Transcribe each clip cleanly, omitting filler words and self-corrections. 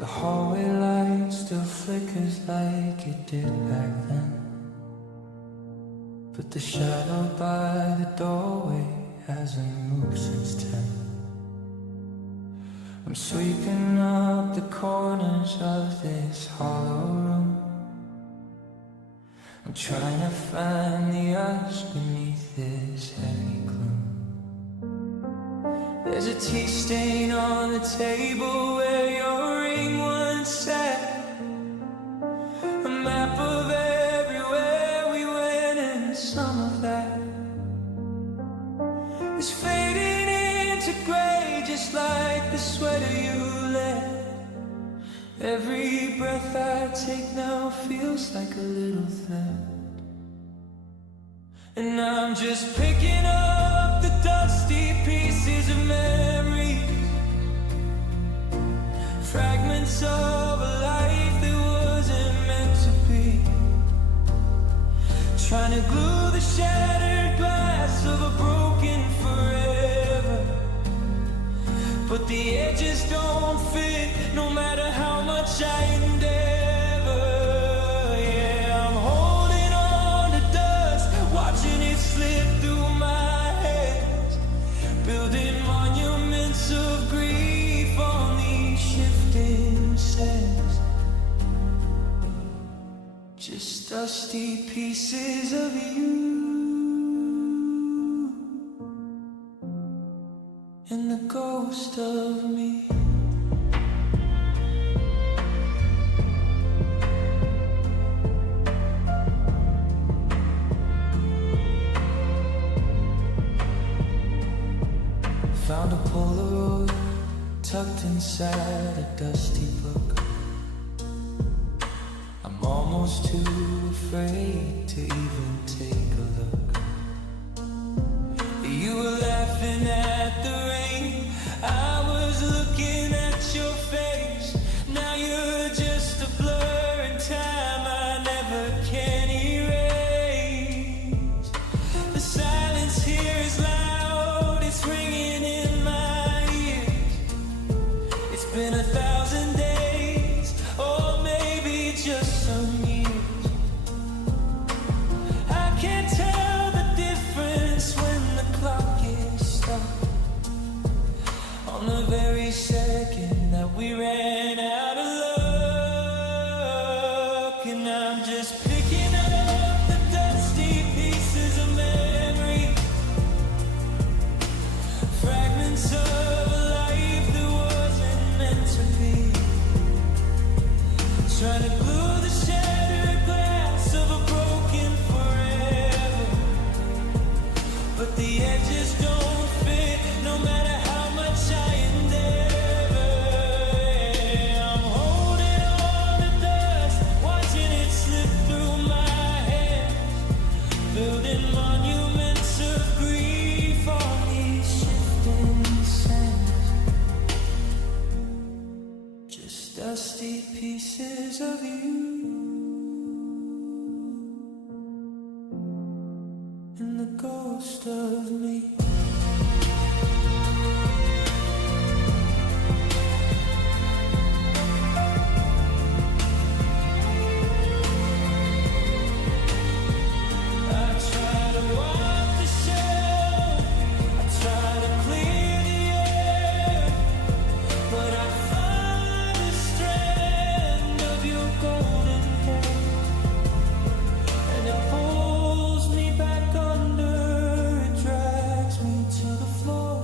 The hallway light still flickers like it did back then, but the shadow by the doorway hasn't moved since 10. I'm sweeping up the corners of this hollow room. I'm trying to find the us beneath this heavy gloom. There's a tea stain on the table where your ring once sat. A map of everywhere we went, and some of that is fading into grey, just like the sweater you left. Every breath I take now feels like a little thread, and I'm just picking up the dusty pieces of memories, fragments of a life that wasn't meant to be, trying to glue the shattered glass of a broken forever, but the edges don't fit no matter how much I endeavor. Yeah, I'm holding on to dust, watching it slip through my hands, building monuments of grief on these shifting sands. Just dusty pieces of you and the ghost of me. Found a Polaroid tucked inside a dusty book. I'm almost too afraid to even take a look. You were laughing at the rain, I was looking at your face. Now you're just a blur in time I never can erase. The silence here is loud, it's ringing in my ears. It's been 1,000 days, or maybe just some years. I can't tell the difference when the clock is stopped, on the very second that we ran out of luck. And I'm just picking up the dusty pieces of memory, fragments of a life that wasn't meant to be, trying to glue the shattered glass of a broken forever, but the edges don't fit no matter how much I endeavor. I'm holding on to dust, watching it slip through my hands, building monuments of grief on these shifting sands. Just dusty pieces of you and the ghost of me. I try to wipe the shell, I try to clear the air, but I find the strand of your golden hair, and it pulls me back under, it drags me to the floor.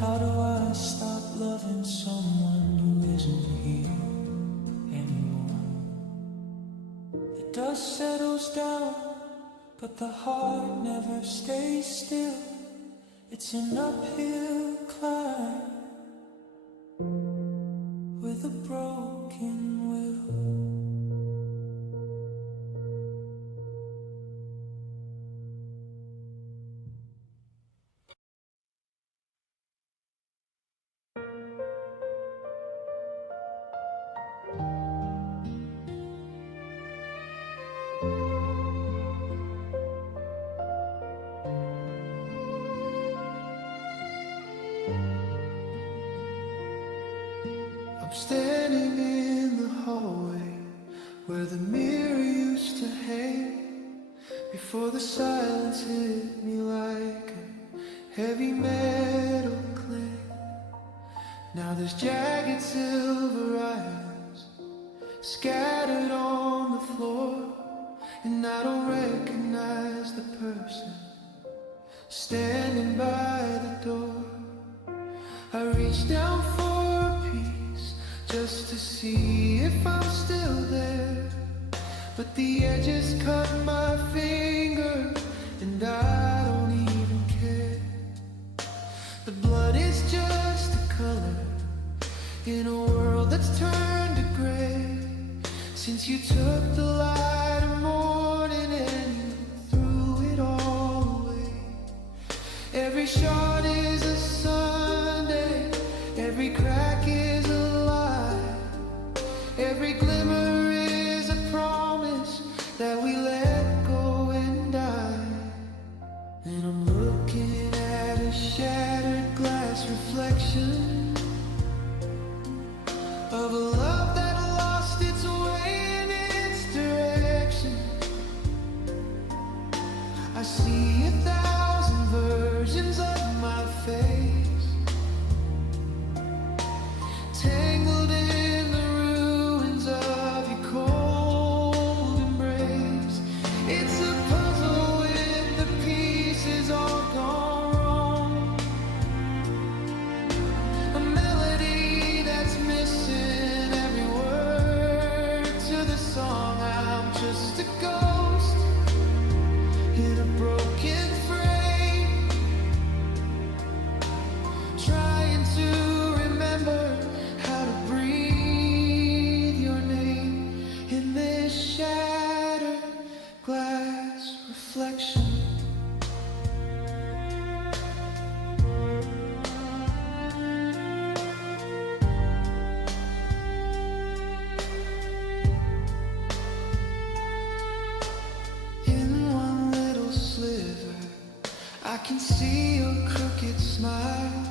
How do I stop loving someone who isn't here anymore? The dust settles down, but the heart never stays still. It's an uphill climb with a broken will. I'm standing in the hallway where the mirror used to hang before the silence hit me like a heavy metal clang. Now there's jagged silver islands scattered on the floor, and I don't recognize the person standing by the door. I reach down for a piece just to see if I'm still there, but the edges cut my finger and I don't even care. The blood is just a color in a world that's turned to gray, since you took the light of morning and you threw it all away. Every shot is a Sunday, every crack is a lie, every glimmer is a promise that we let go and die. And I'm looking at a shattered glass reflection of a love that lost its way and its direction. I see 1,000 versions of my face, tangled in the ruins of your cold embrace. It's a puzzle with the pieces all gone wrong, a melody that's missing every word to the song. I'm just a ghost in a broken frame, trying to remember how to breathe your name in this shattered glass reflection. In one little sliver, I can see your crooked smile,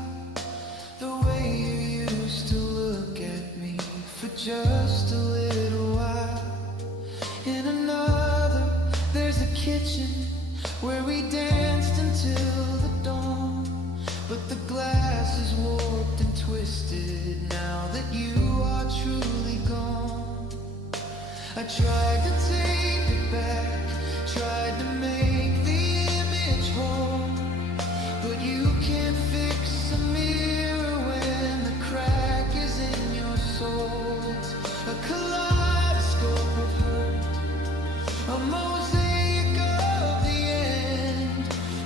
the way you used to look at me for just a little while. In another, there's a kitchen where we danced until the dawn, but the glass is warped and twisted now that you are truly gone. I tried to take it back, tried to make the image whole, but you can't fix a mirror when the crack is in your soul. It's a kaleidoscope of hurt, a mosaic of the end,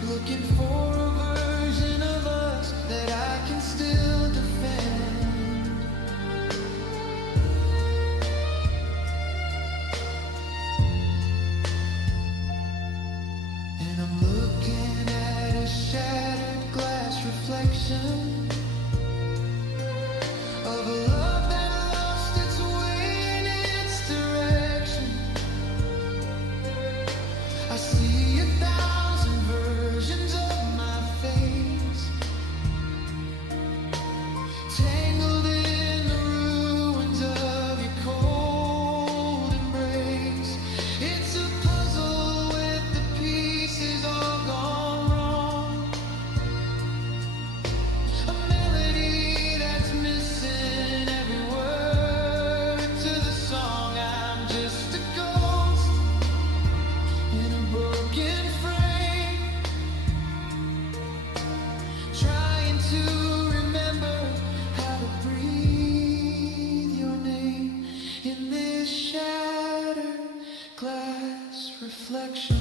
looking for a version of us that I can still defend. And I'm looking at a shattered glass reflection of a love that lost its way and its direction. I see 1,000 versions of my face, tangled in the ruins of your cold embrace. It's a puzzle with the pieces all gone wrong, a melody that's missing every word to the song. I'm just a ghost in a broken frame, trying to remember how to breathe your name in this shattered glass reflection.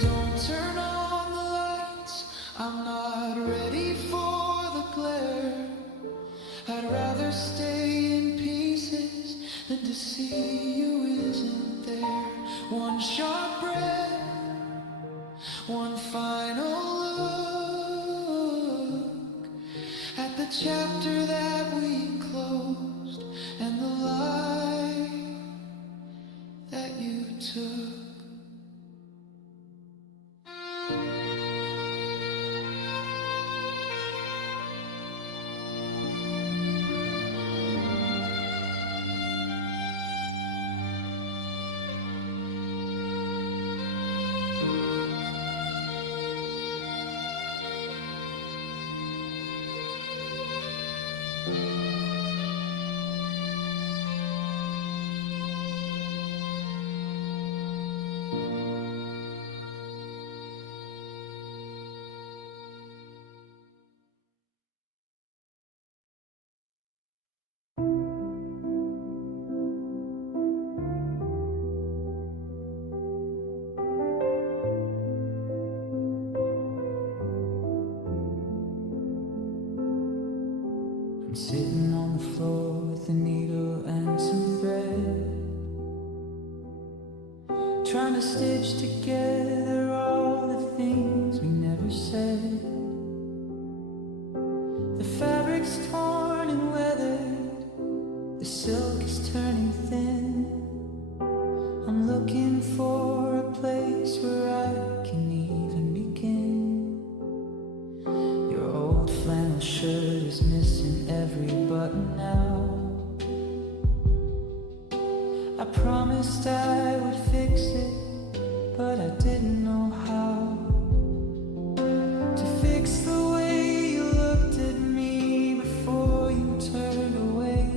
Don't turn on the lights, I'm not ready for the glare. I'd rather stay in pieces than to see you isn't there. One sharp breath, one final look at the chapter that we closed and the life that you took. Sitting on the floor with a needle and some thread, trying to stitch together all the things we never said. The fabric's torn and weathered, the silk is turning thin. I'm looking for a place where I can even begin. Your old flannel shirt is missing every button now. I promised I would fix it, but I didn't know how. To fix the way you looked at me before you turned away.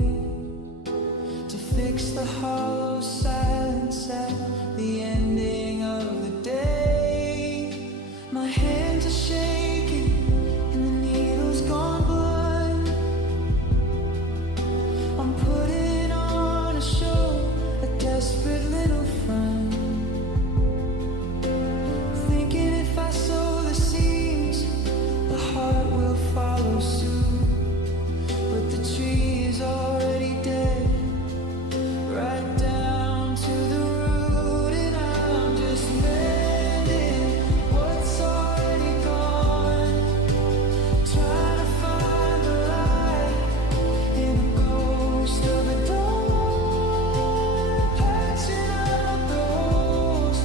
To fix the hollow silence at the ending of the day. My hands are shaking and the needle's gone blind. I'm putting on a show, a desperate little front, thinking if I sow the seeds, the heart will follow suit. But the tree is already dead, right down to the root, and I'm just mending what's already gone, trying to find the light in a ghost of a dawn, patching up the holes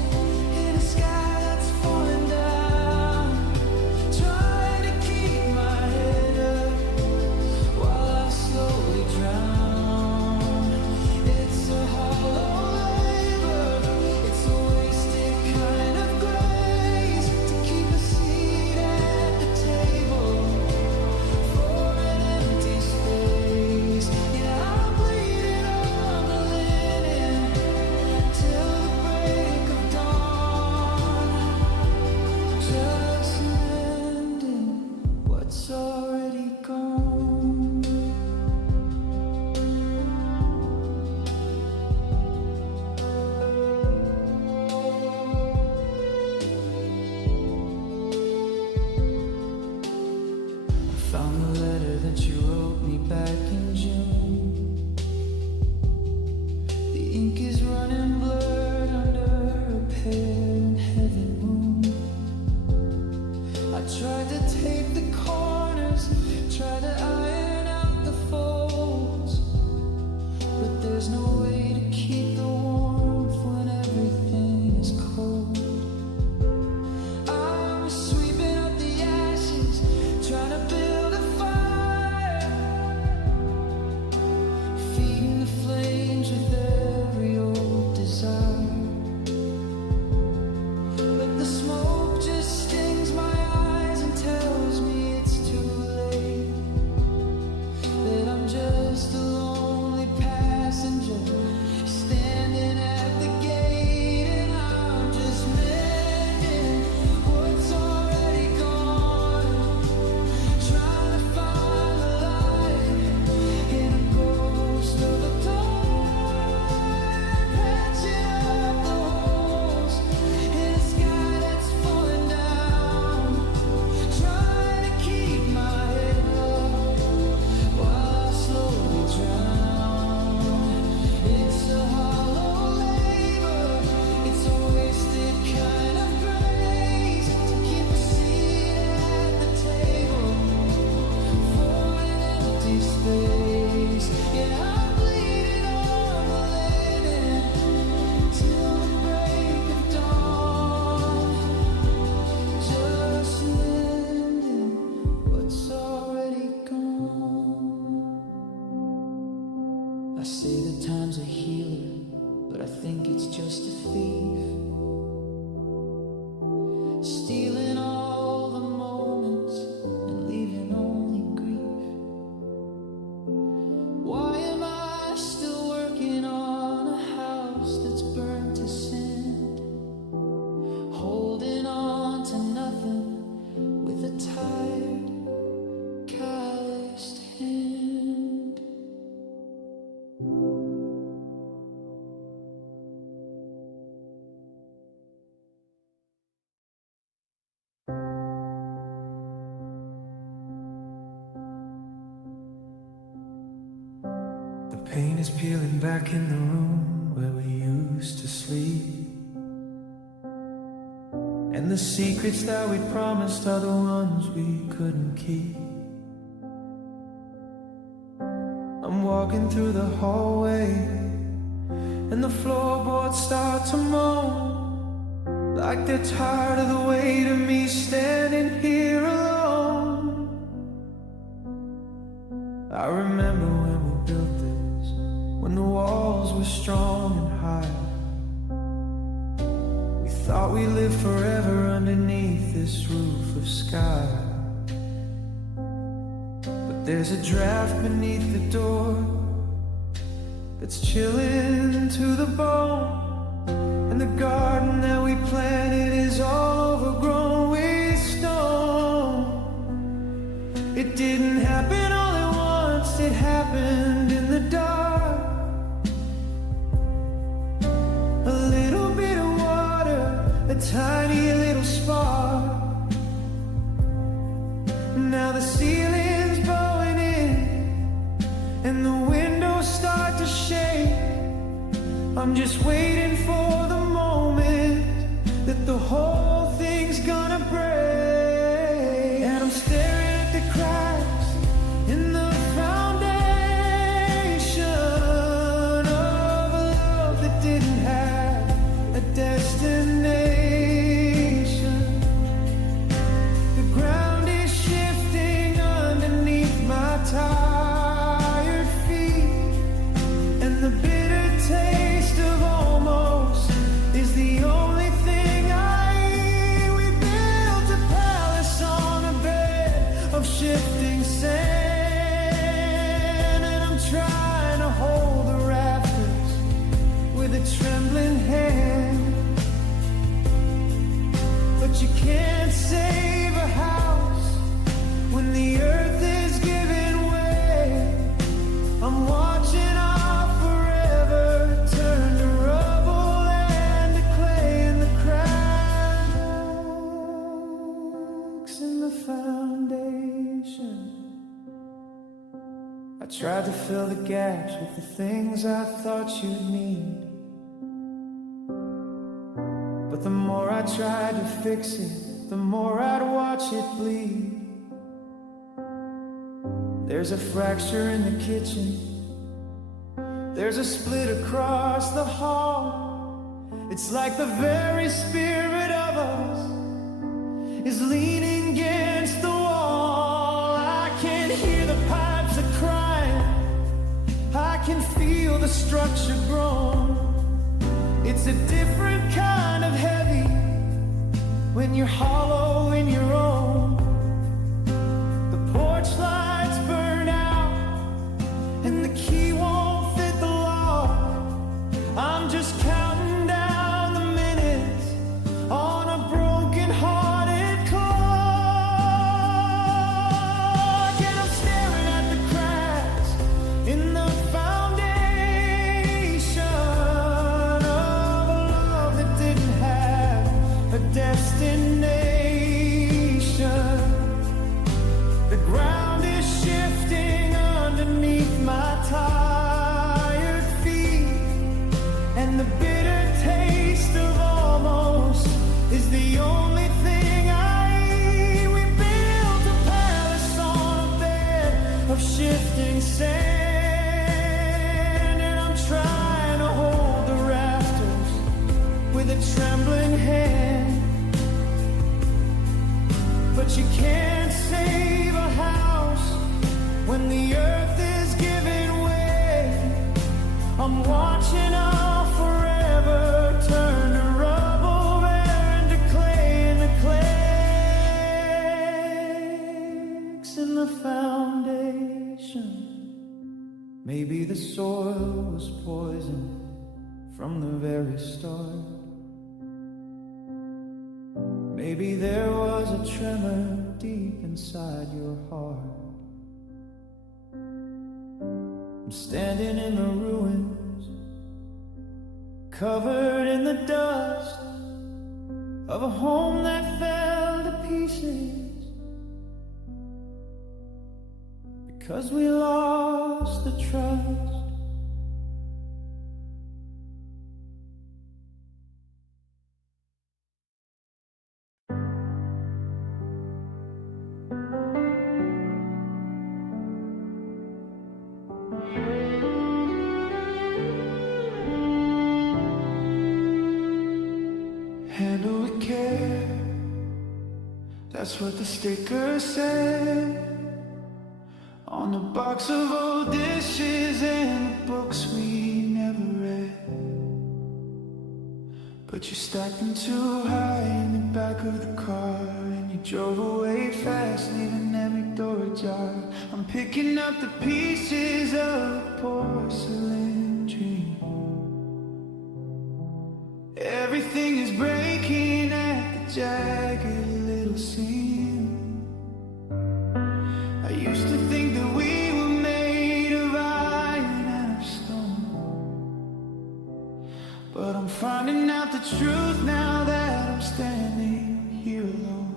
in a sky that's falling down, trying to keep my head up while I slowly drown. It's a hollow labor, it's a wasted kind of grace to keep a seat at the table for an empty space. Yeah, I'm bleeding on the linen till the break of dawn, just mending what's already gone. I found the letter that you wrote me back in June. The ink is running blurred under a pale and heavy moon. I tried to tape the corners, tried to iron out the folds, but there's no way to keep the warmth when everything is cold. I'm sweeping up the ashes, trying to build a fire, feeding the flames with every old desire. But the smoke just stings my eyes and tells me it's too late, that I'm just a lonely passenger Paint is peeling back in the room where we used to sleep. And the secrets that we promised are the ones we couldn't keep. I'm walking through the hallway and the floorboards start to moan, like they're tired of the weight of me standing here alone. I remember when we built this, when the walls were strong and high. We thought we lived forever underneath this roof of sky. But there's a draft beneath the door that's chilling to the bone. And the garden that we planted is all overgrown with stone. It didn't happen all at once, it happened in the dark. A little bit of water, a tiny little spark. Now the ceiling's bowing in and the windows start to shake. I'm just waiting for the moment that the whole thing's gonna break. And I'm staring at the cracks in the foundation of a love that didn't have a destination. The ground is shifting underneath my tired feet, and the bitter taste of almost is the only thing I eat. We built a palace on a bed of shifting sand, and I'm trying to hold the rafters with a trembling hand. But you can't save a house when the earth is giving way. I'm watching our forever turn to rubble and to clay, in the cracks in the foundation. I tried to fill the gaps with the things I thought you'd need, but the more I tried to fix it, the more I'd watch it bleed. There's a fracture in the kitchen, there's a split across the hall. It's like the very spirit of us is leaning against the wall. I can hear the pipes are crying, I can feel the structure groan. It's a different kind of heavy when you're hollow in your own. The porch lights burn out and the key won't fit the lock. I'm just counting down the minutes on a broken-hearted clock. And I'm staring at the cracks in the foundation of a love that didn't have a destination. The ground is shifting underneath my tired feet, and the bitter taste of almost is the only thing I eat. We built a palace on a bed of shifting sand, and I'm trying to hold the rafters with a trembling hand. But you can't save a house when the earth is giving way. I'm watching our forever turn to rubble and to clay, in the cracks in the foundation. Maybe the soil was poisoned from the very start. Maybe there was a tremor deep inside your heart. I'm standing in the ruins, covered in the dust of a home that fell to pieces because we lost the trust. Handle with care, that's what the sticker said. On the box of old dishes and the books we never read. But you stacked them too high in the back of the car, and you drove away fast, leaving every door ajar. I'm picking up the pieces of a porcelain dream. Everything is breaking at the jagged little seam. I used to think that we were made of iron and of stone, but I'm finding out the truth now that I'm standing here alone.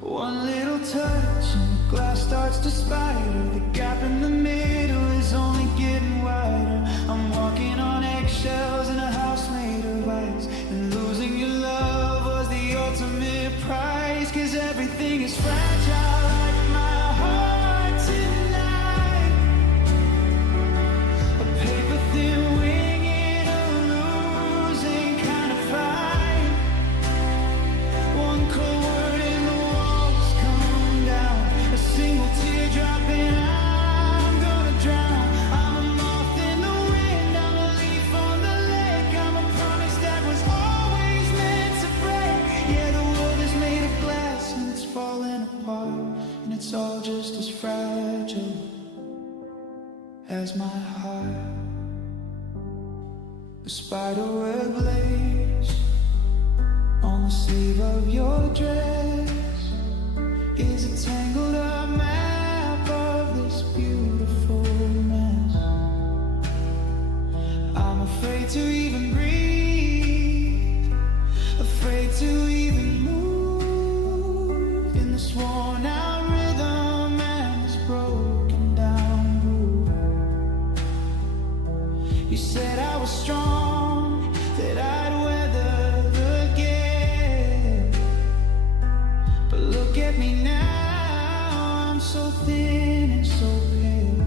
One little touch and the glass starts to spider. The gap in the middle is only getting wider. I'm walking on eggshells in a house made of ice, and losing your love was the ultimate prize. 'Cause everything is fragile like my heart tonight. A paper thin wing in a losing kind of fight. One cold word and the walls come down. A single teardrop and I'm gonna drown. I'm a moth in the wind, I'm a leaf on the lake. I'm a promise that was always meant to break. Yeah, the world is made of glass and it's falling apart, and it's all just as fragile as my heart. The spiderweb lace on the sleeve of your dress is a tangled up map of this beautiful mess. I'm afraid to even breathe, afraid to even move in this worn out rhythm and this broken down groove. You said I was strong, that I'd weather the gale, but look at me now, I'm so thin and so pale,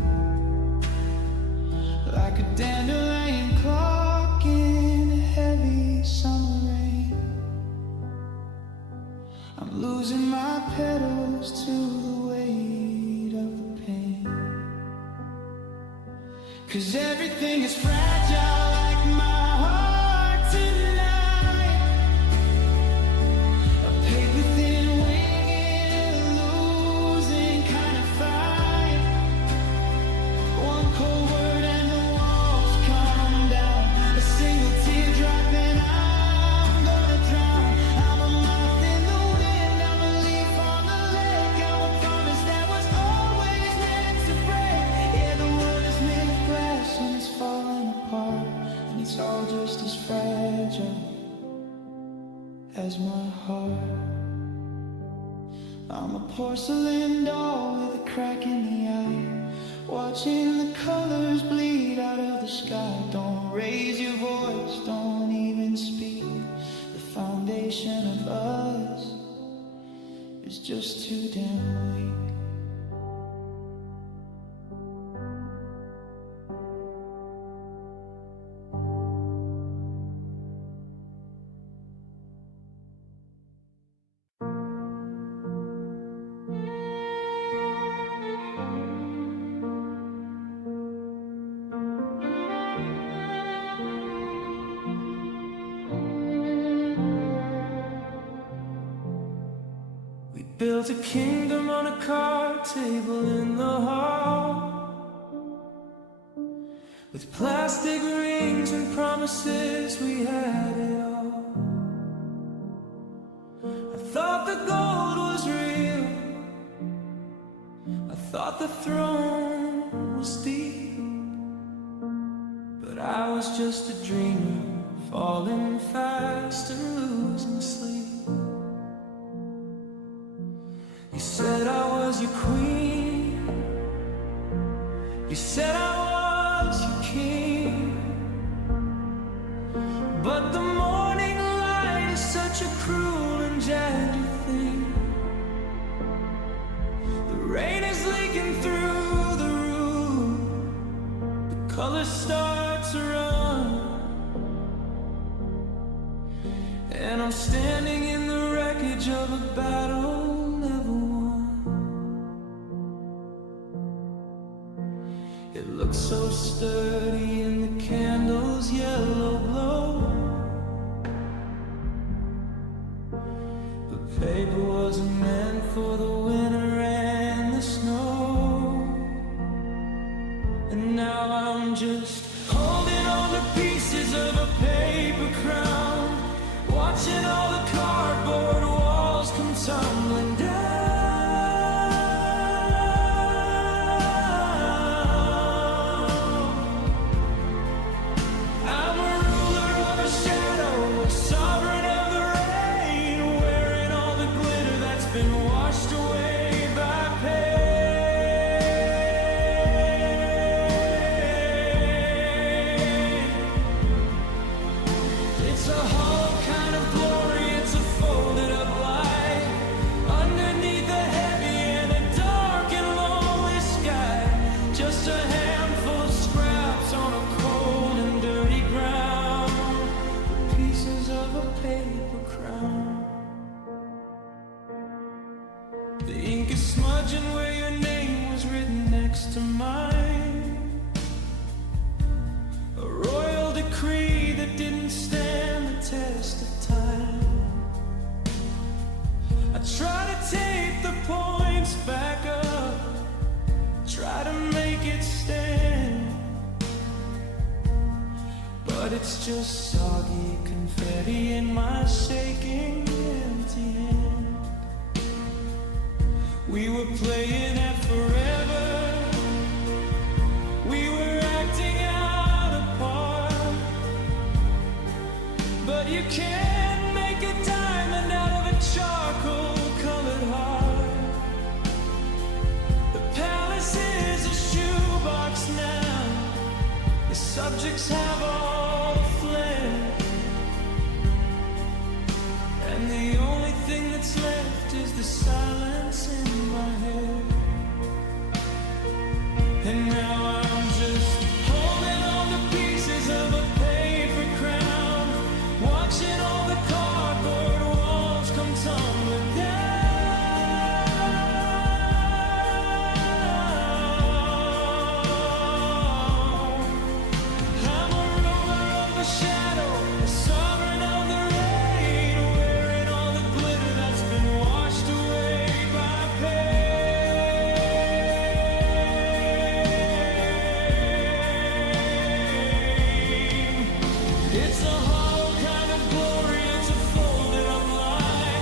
like a dandelion clock in a heavy summer rain. I'm losing my petals to the weight of the pain. 'Cause everything is fragile like my heart tonight. A paper thin wing in a losing kind of fight. One cold word and the walls come down. A single teardrop and I'm gonna drown. I'm a moth in the wind, I'm a leaf on the lake. I'm a promise that was always meant to break. Yeah, the world is made of glass and it's falling apart, and it's all just as fragile as my heart. I'm a porcelain doll with a crack in the eye, watching the colors bleed out of the sky. Don't raise your voice, don't even speak. The foundation of us is just too damn weak. Built a kingdom on a card table in the hall, with plastic rings and promises we had it all. I thought the gold was real, I thought the throne was deep, but I was just a dreamer, falling fast and losing sleep. You said I was your queen, you said I was your king, but the morning light is such a cruel and jagged thing. colors start to run, and I'm standing in the wreckage of a battle never won. It looks so sturdy in the candle's yellow glow. The paper wasn't meant for the winter and the snow, and now I'm just holding on to pieces of a paper crown, watching all the cardboard walls come tumbling down. I'm a ruler of a shadow, a sovereign of the rain, wearing all the glitter that's been washed away by pain. It's a hollow kind of glory, it's a folded up light underneath a heavy and a dark and lonely sky. Just a handful of scraps on a cold and dirty ground, pieces of a paper crown. The ink is smudging where your name was written next to mine, a royal decree that didn't stand the test of time. I try to tape the points back up, try to make it stand, but it's just soggy confetti in my shaking empty hand. We were playing at forever, we were acting out a part, but you can't make a diamond out of a charcoal-colored heart. The palace is a shoebox now, the subjects have all fled, and the only thing that's left is the silence in my head. And now I'm just holding on to pieces of a paper crown, watching all the cardboard walls come tumbling down. I'm a ruler of the shadow, a sovereign of the rain, wearing all the glitter that's been washed away by pain. It's a hollow kind of glory, it's a folded up lie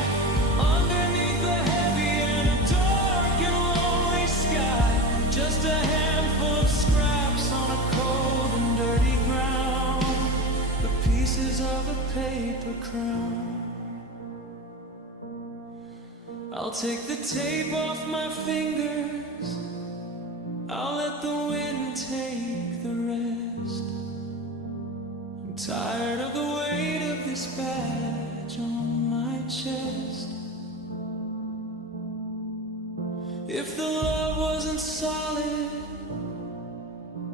underneath the heavy and a dark and lonely sky. Just a handful of scraps on a cold and dirty ground, the pieces of a paper crown. I'll take the tape off my fingers, I'll let the wind take the rest. I'm tired of the weight of this badge on my chest. If the love wasn't solid,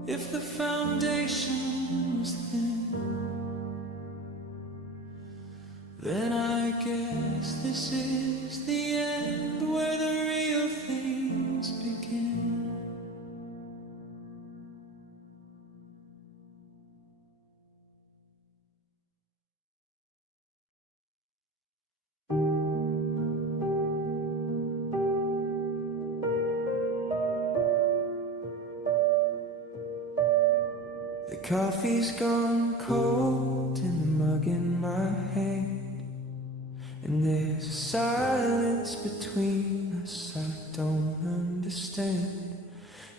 if the foundation was thin, then I guess this is the end, where the real things begin. The coffee's gone cold in the mug in my hand, and there's a silence between us I don't understand.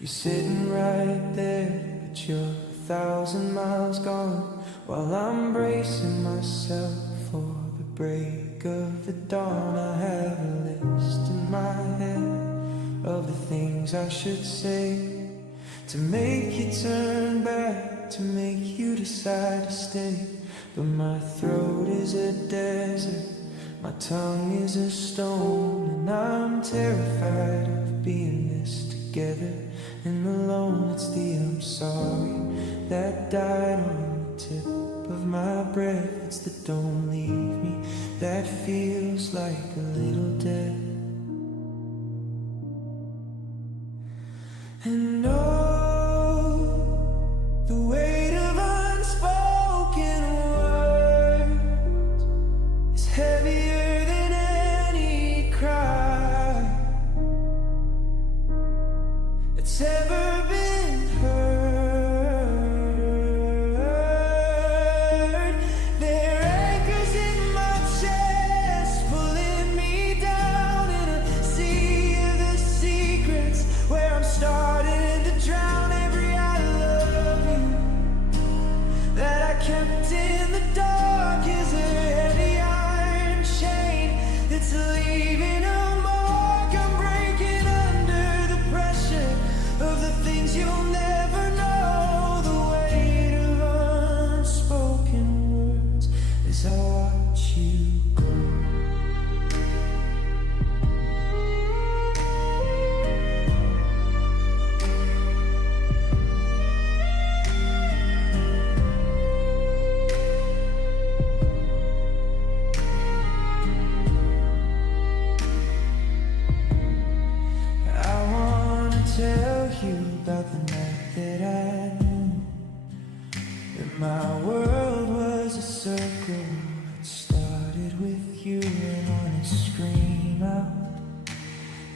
You're sitting right there, but you're 1,000 miles gone, while I'm bracing myself for the break of the dawn. I have a list in my head of the things I should say to make you turn back, to make you decide to stay. But my throat is a desert, my tongue is a stone, and I'm terrified of being this together and alone. It's the I'm sorry that died on the tip of my breath. It's the don't leave me that feels like a little death. And oh, the weight of unspoken words is heavier than any cry that's ever been heard. There are anchors in my chest, pulling me down in a sea of the secrets where I'm starting to drown every I love you that I kept in the dark is a heavy iron chain that's leaving a mark. I'm breaking under the pressure of the things you'll never know. The weight of unspoken words as I watch you go. I wanna tell you about the night that I knew that my world was a circle that started with you, and on a scream out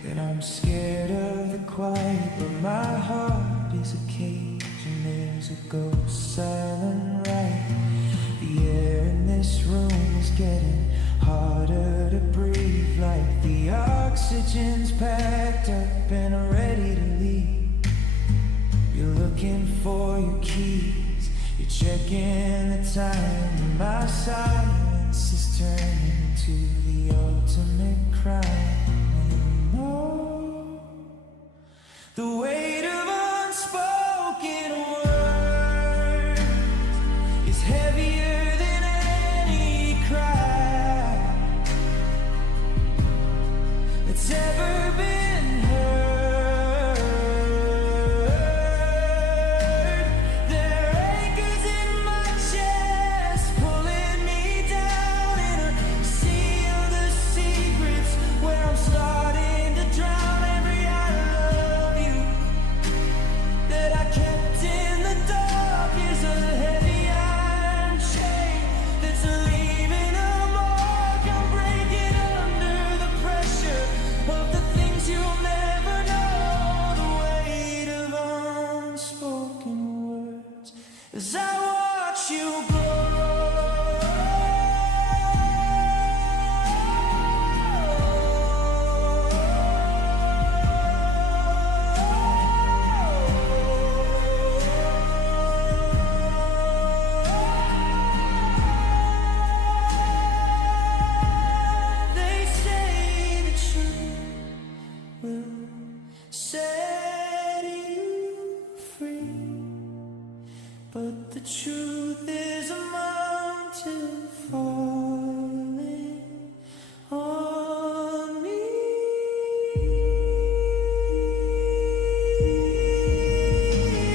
that I'm scared of the quiet, but my heart is a cage and there's a ghost silent right. The air in this room is getting harder to breathe, like the oxygen's packed up and ready to leave. You're looking for your keys, you're checking the time, and my silence is turning into the ultimate crime. And oh, the weight of unspoken words is heavier than any cry that's ever been heard. There are anchors in my chest, pulling me down in a sea of the secrets where I'm starting to drown every I love you that I kept in the dark is a heavy iron chain that's leaving a mark. I'm breaking under the pressure of the things you'll never know. The weight of unspoken words as I watch you They say the truth will set you free, but the truth is a mountain falling on me.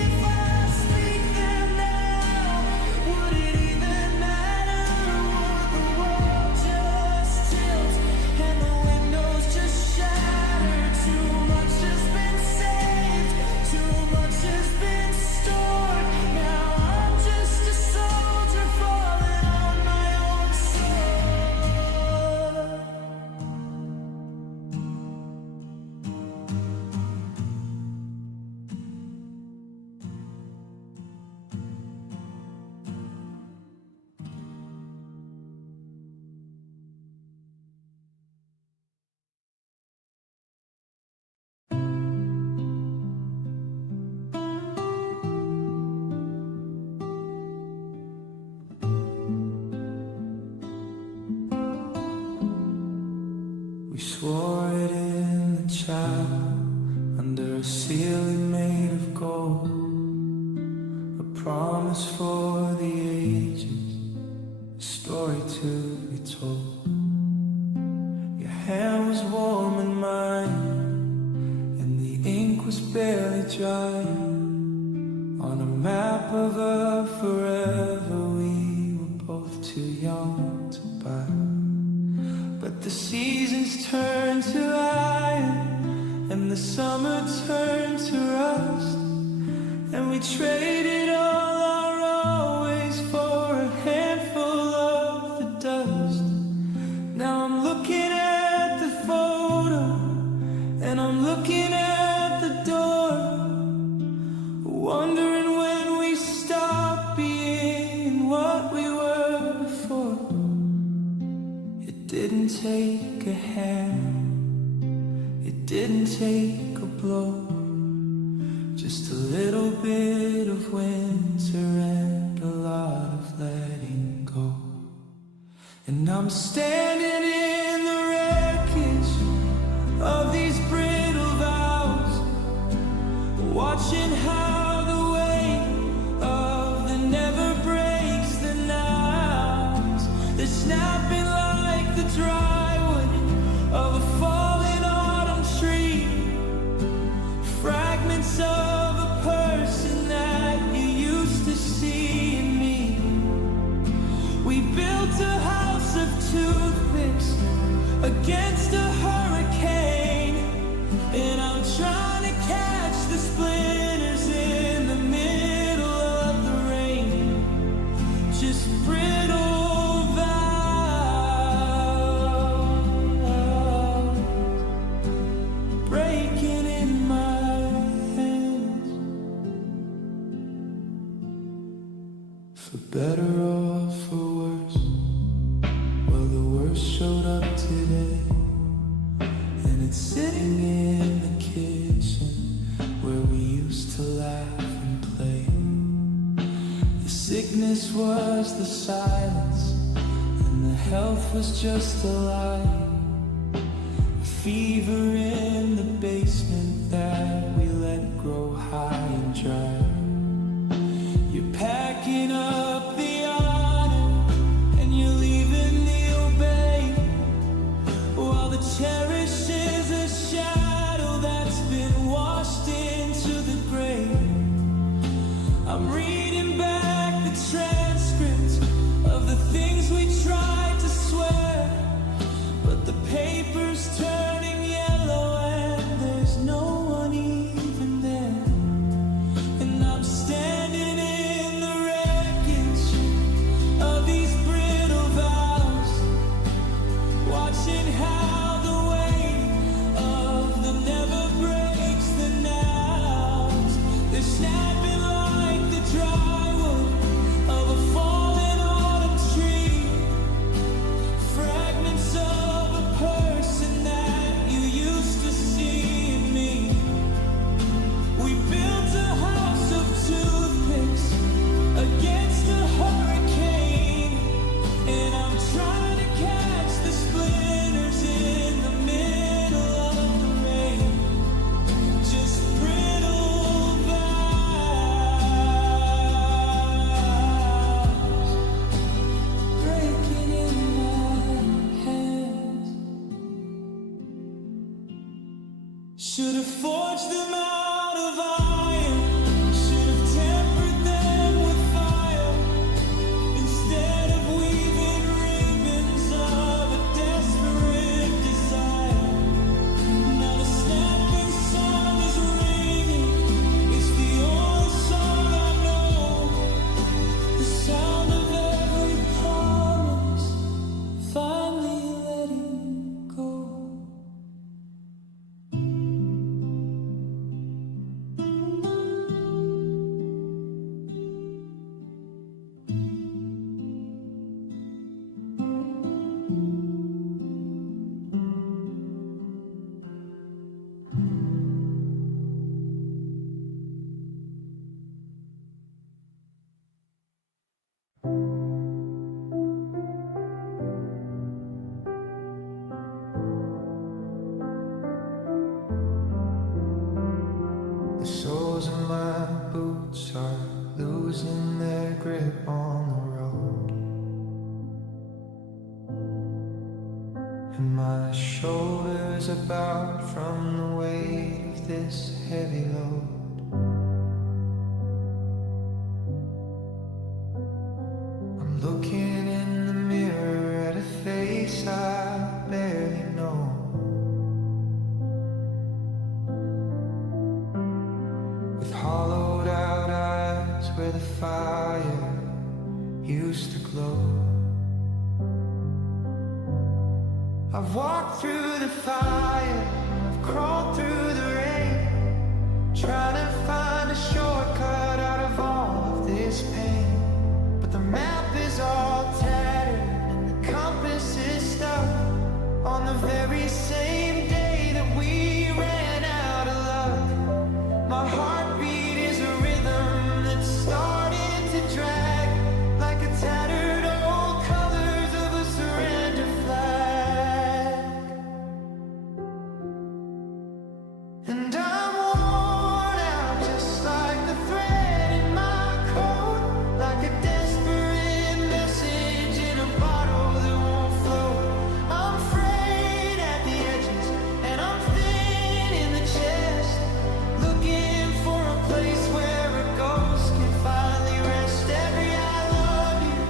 If I speak them now, would it even matter? Would the world just tilt and the windows just shatter? Too much has been saved, too much has been stored. Now I'm just a soldier falling on my own sword. We swore it in the chapel under a ceiling made of gold, a promise for the ages, a story to be told. Your hand was warm in mine, and the ink was barely dry on a map of a trees turned to iron, and the summer turned to rust, and we traded all our always for a handful of the dust. Now I'm looking at the photo, and I'm looking at the door, wondering when we stop being what we were before. It didn't take a hand, it didn't take a blow, just a little bit of winter and a lot of letting go. And I'm standing in the wreckage of these brittle vows, watching how the weight of the never breaks the nows. They're snapping like the dry wood of a fallen autumn tree, fragments of a person that you used to see in me. We built a house of toothpicks against a hurricane, and I'm trying to catch the splinters in the middle of the rain. Just brittle vows breaking in my hands. For better or for worse, well, the worst showed up today, and it's sitting in the kitchen where we used to laugh and play. The sickness was the silence, and the health was just a lie. A fever in the basement that we let grow high and dry. You're packing up the honor, and you're leaving the obey, while the cherish is a shadow that's been washed into the grave. I'm reading back the transcript of the things we tried to swear, but the paper's turning yellow and there's no one even there. And I'm standing in the wreckage of these brittle vows, watching how the weight of the never breaks the nows. They're snapping like the dry wood of a fallen autumn tree, fragments of a person that you used to see in me. We built a house of toothpicks against a hurricane, and I'm trying to catch the splinters in the middle of the rain. Just brittle vows breaking in my hands. Should have forged them out of iron, should have tempered them with fire, instead of weaving ribbons of a desperate desire. Now the snapping sound is ringing, it's the only song I know, the sound of every promise finally letting go. The soles of my boots are losing their grip on the road, and my shoulders are bowed from the weight of this heavy load. I'm looking in the mirror at a face I barely know. with hollowed out eyes where the fire used to glow. I've walked through the fire, I've crawled through the rain, trying to find a shortcut out of all of this pain. But the map is all tattered and the compass is stuck on the very same day that we ran out of luck. My heartbeat is a rhythm that's starting to drag like a tattered old colors of a surrender flag. And I'm worn out just like the thread in my coat, like a desperate message in a bottle that won't float. I'm frayed at the edges and I'm thin in the chest, looking for a place where a ghost can finally rest. Every I love you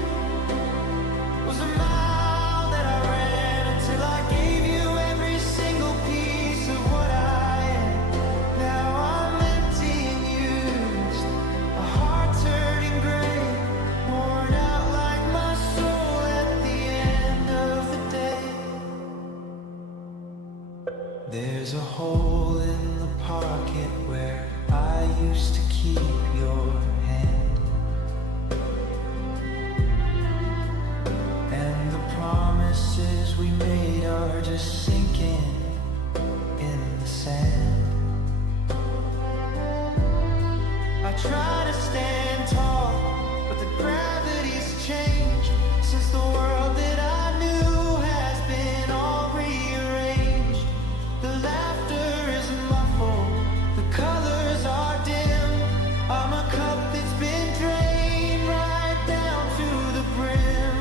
was a mile that I ran until I gave you every single piece of what I am. Now I'm empty and used, a heart turning gray, worn out like my soul at the end of the day. There's a hole in the pocket where I used to keep your hand, and the promises we made are just sinking in the sand. I try to stand tall, but the gravity's changed since the world that I knew has been all rearranged. The laughter is muffled, the colors are dim. I'm a cup that's been drained right down to the brim.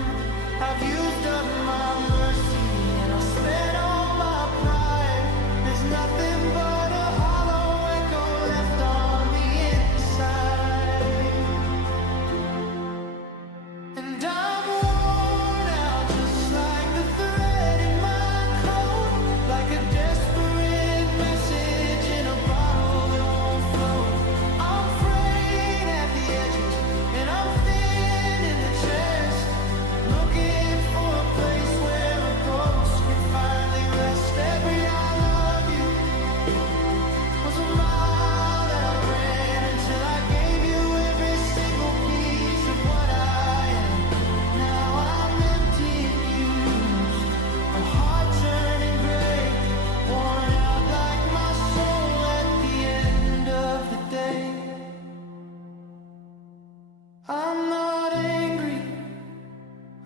I've used up my mercy and I've spent all my pride. There's nothing but a hollow echo left on the inside. And I'm worn out just like the thread in my coat, like a desperate message in a bottle that won't float. I'm frayed at the edges and I'm thin in the chest, looking for a place where a ghost can finally rest. Every I love you was a mile that I ran until I gave you every single piece of what I am. Now I'm empty and used, a heart turning gray, worn out like my soul at the end of the day. I'm not angry,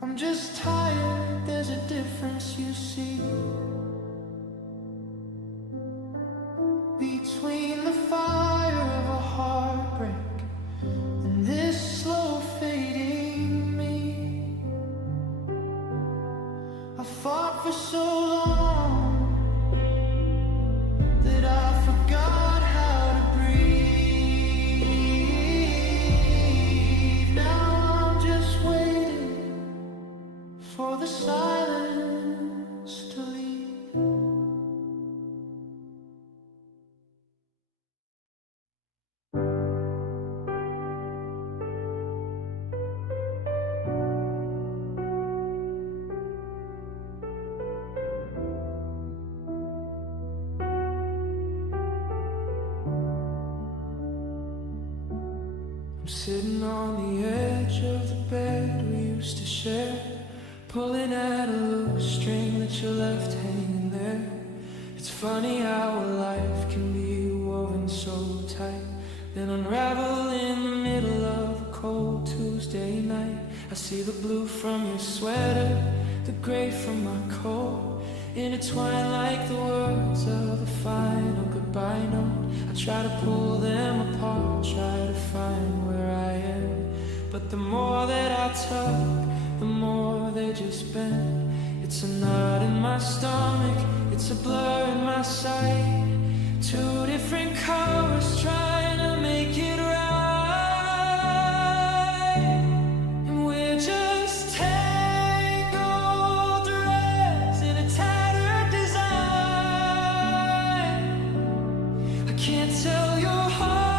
I'm just tired. There's a difference, you see, between the fire of a heartbreak and this slow fading me. I fought for so long that I forgot how to breathe. Now I'm just waiting for the silence to leave. I'm sitting on the edge of the bed we used to share, pulling at a loose string that you left hanging there. It's funny how a life can be woven so tight, then unravel in the middle of a cold Tuesday night. I see the blue from your sweater, the gray from my coat, intertwined like the words of a final goodbye note. I try to pull them apart, try to find where I am, but the more that I tug, the more they just bend. It's a knot in my stomach, it's a blur in my sight, two different colors trying to make it right. And we're just tangled threads in a tattered design. I can't tell your heart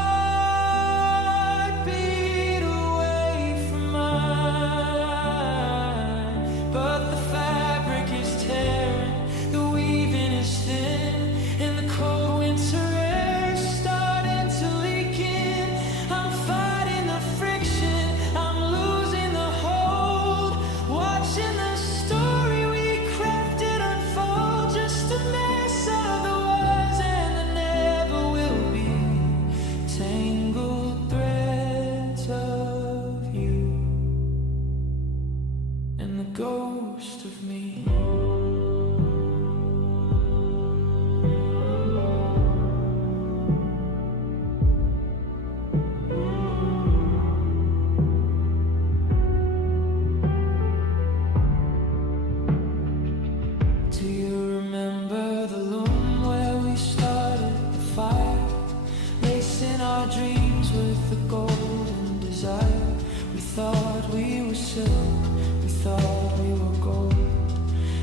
the golden desire. We thought we were silk, we thought we were gold.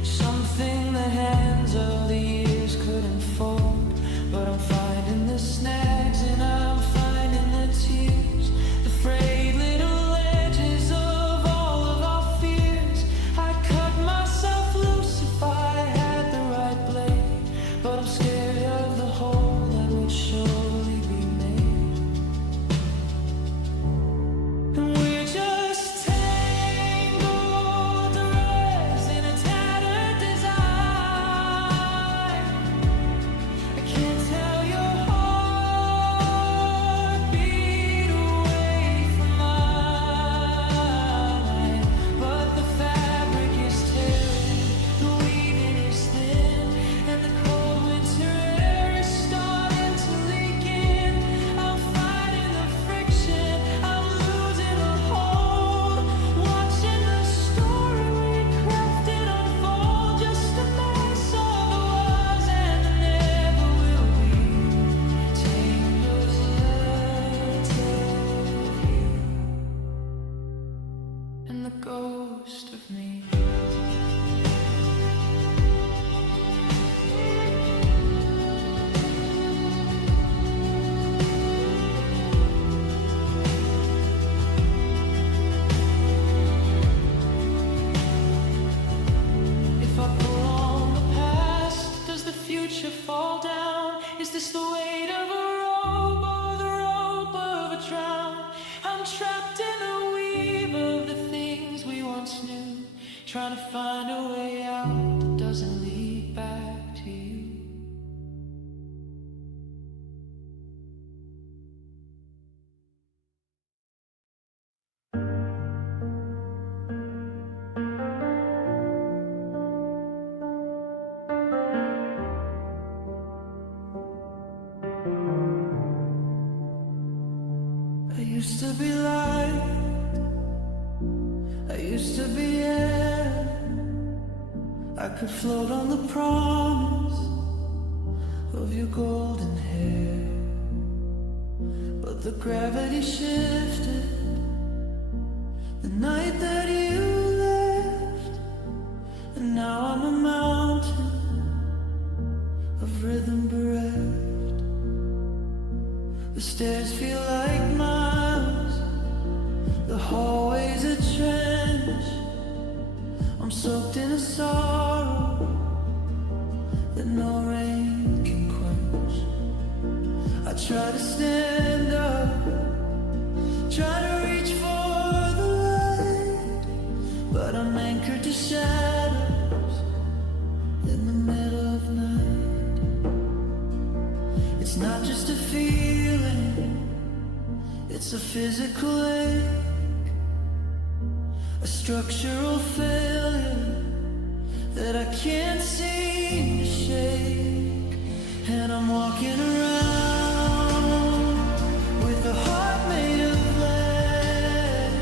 Something the hands of the years couldn't fold. But I'm finding the snags and I'm finding the tears, the frayed little edges of all of our fears. I cut myself loose if I had the right blade, but I'm scared of the hole that would surely be made. And we're just tangled threads in a tattered design. I can't tell your heartbeat away from mine, but the fabric is tearing, the weaving is thin, and the cold winter air is starting to leak in. I'm fighting the friction, I'm losing a hold, watching the story we crafted unfold. Just a mess of the was and the never will be. Tangled threads of you and the ghost of me. If I pull on the past, does the future fall down? Is this the weight of a rope or the rope of a drown? I'm trapped in the weave of the things we once knew, trying to find a way out that doesn't lead back to you. I used to be light, I used to be air. I could float on the promise of your golden hair. But the gravity shifted the night that you left, and now I'm a mountain of rhythm bereft. The stairs feel like miles, the hallway's a trench. I'm soaked in a sorrow that no rain can quench. I try to stand up, try to reach for the light, but I'm anchored to shadows in the middle of night. It's not just a feeling, it's a physical ache, a structural failure that I can't seem to shake. And I'm walking around with a heart made of lead,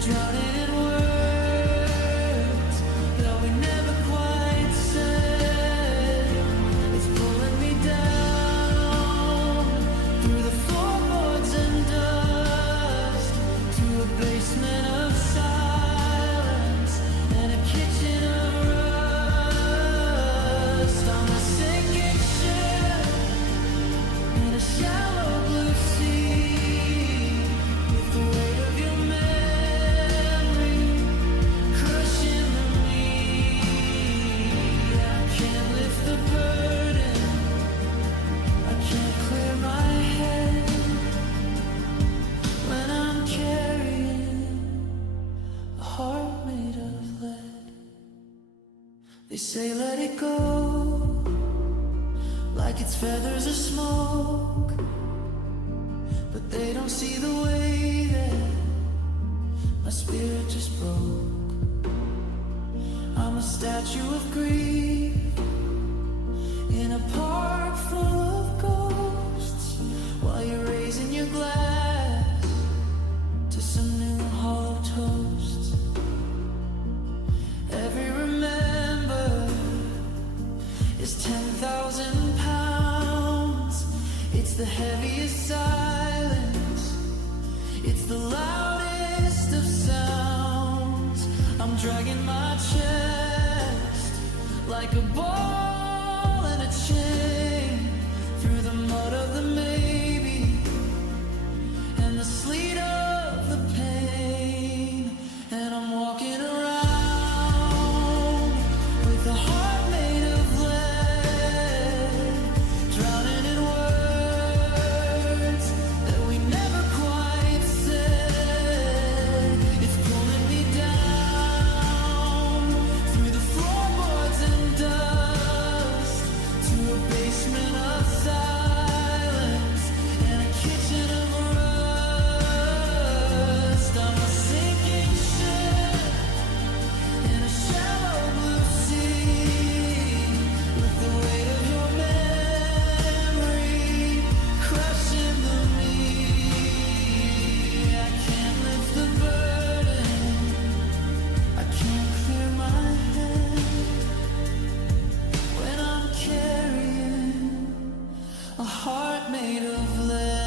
drowning in words that we never quite said. It's pulling me down through the floorboards and dust to a basement of silence and a kitchen of rust. I'm a sinking ship in a shallow blue sea, with the weight of your memory crushing me. I can't lift the burden, I can't clear my head when I'm carrying a heart made of lead. They say let it go, like it's feathers or smoke, but they don't see the way that my spirit just broke. I'm a statue of grief in a park full of ghosts, while you're raising your glass to some new hollow toasts. Every remember is 10,000 pounds. It's the heaviest silence the loudest of sounds. I'm dragging my chest like a ball in a chain through the mud of the maybe and the sleet of the pain. And I'm walking around with a heart made of lead, drowning in words that we never quite said. It's pulling me down through the floorboards and dust to a basement of silence and a kitchen of rust. I'm a sinking ship in a shallow blue sea with the weight of your memory crushing the me. I can't lift the burden, I can't clear my head when I'm carrying a heart made of lead.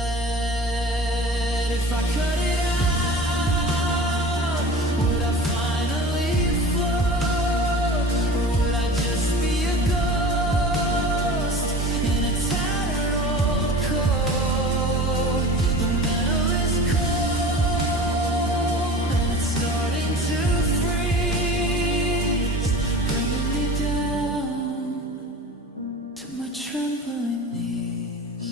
If I cut it out, would I finally float? Or would I just be a ghost in a tattered old coat? The metal is cold and it's starting to freeze, bringing me down to my trembling knees.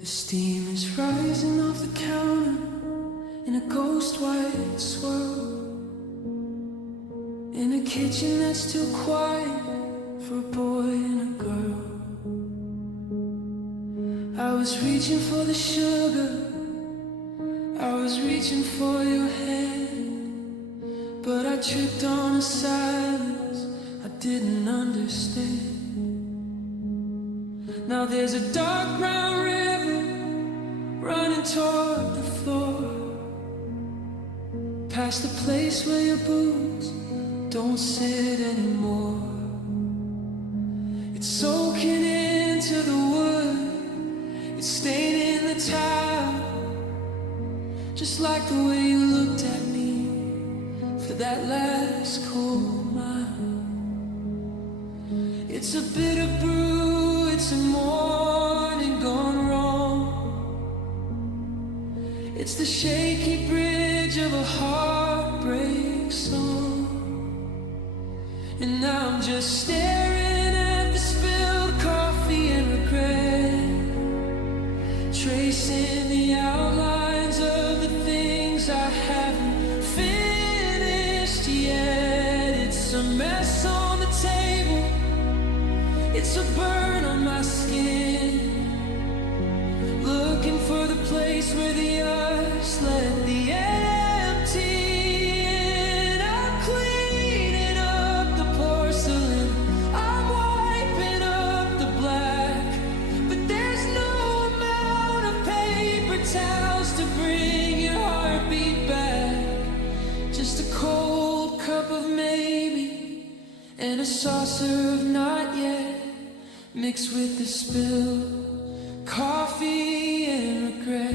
The steam is rising off the counter in a ghost white swirl, in a kitchen that's too quiet for a boy and a girl. I was reaching for the sugar, I was reaching for your hand, but I tripped on a silence I didn't understand. Now there's a dark brown river running toward the floor, past the place where your boots don't sit anymore. It's soaking into the wood, it's staining the tile, just like the way you looked at me for that last cold mile. It's a bitter brew, it's a morning gone wrong. It's the shaky bridge of a heartbreak song. And now I'm just staring at the spilled coffee and regret, tracing the outlines of the things I haven't finished yet. It's a mess on the table, it's a burn on my skin, looking for the place where the us let the empty in. I'm cleaning up the porcelain, I'm wiping up the black, but there's no amount of paper towels to bring your heartbeat back. Just a cold cup of maybe and a saucer of not yet, mixed with the spilled coffee and regret.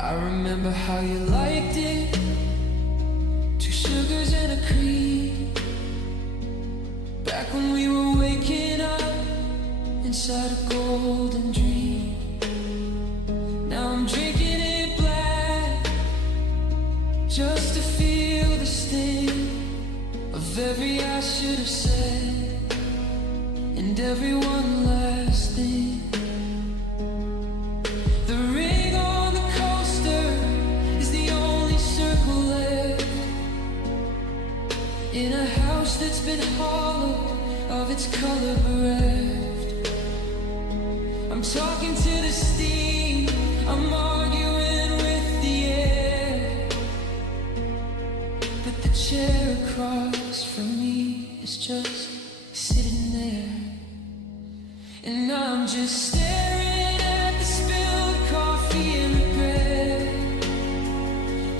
I remember how you liked it, too sugars and a cream. Back when we were waking up inside a golden dream. Now I'm drinking it black just to feel the sting of every I should have said and every one last thing. The ring on the coaster is the only circle left in a house that's been hollowed of its color bereft. I'm talking to the steam, I'm arguing with the air, but the chair across from me is just sitting there, and I'm just staring at the spilled coffee and regret,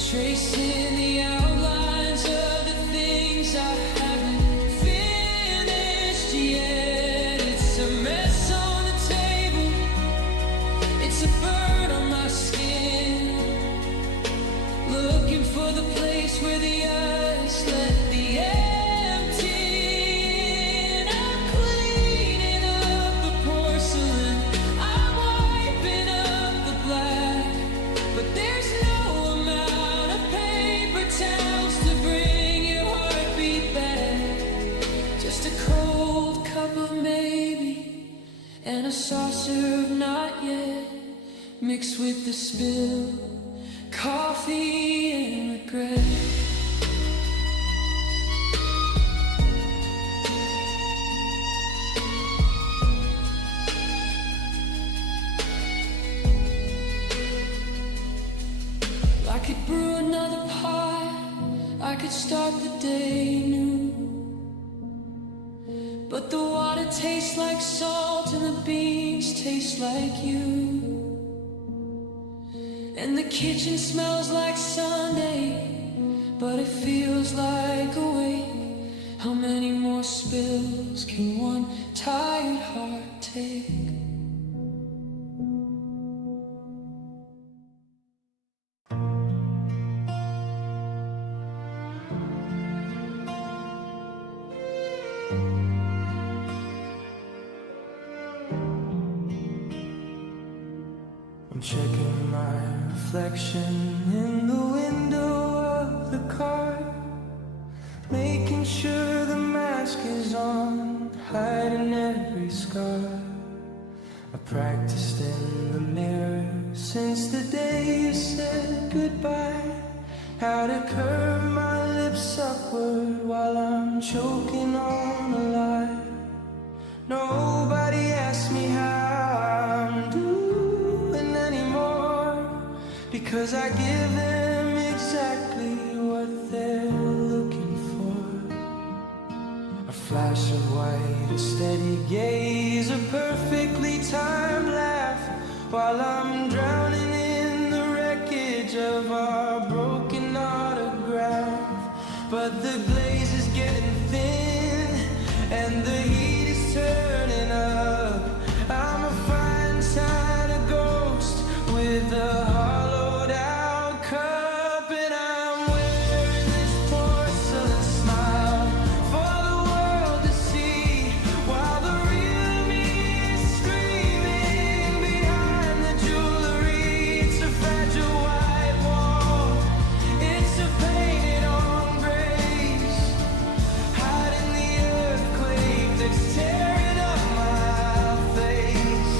tracing the outlines of the things I haven't finished yet. It's a mess on the table, it's a burn on my skin, looking for the place where the ice let the empty in. I'm cleaning up the porcelain, I'm wiping up the black, but there's no amount of paper towels to bring your heartbeat back. Just a cold cup of maybe and a saucer of not yet, mixed with the spilled coffee and regret. I could brew another pot, I could start the day new, but the water tastes like salt and the beans taste like you, and the kitchen smells like Sunday, but it feels like a wake. How many more spills can one tired heart take? I'm checking my reflection in the window of the car, making sure the mask is on, hiding every scar. I practiced in the mirror since the day you said goodbye, how to curve my lips upward while I'm choking on a lie. Nobody asked me how I'm doing anymore, because I give them exactly what they're looking for. A flash of white, a steady gaze, a perfectly timed laugh, while I'm drowning in the wreckage of our broken autograph. But the glaze is getting thin and the heat is turning up. I'm a fine china ghost with a hollowed out cup, and I'm wearing this porcelain smile for the world to see, while the real me is screaming behind the jewelry. It's a fragile white wall, it's a painted on grace, hiding the earthquake that's tearing up my face.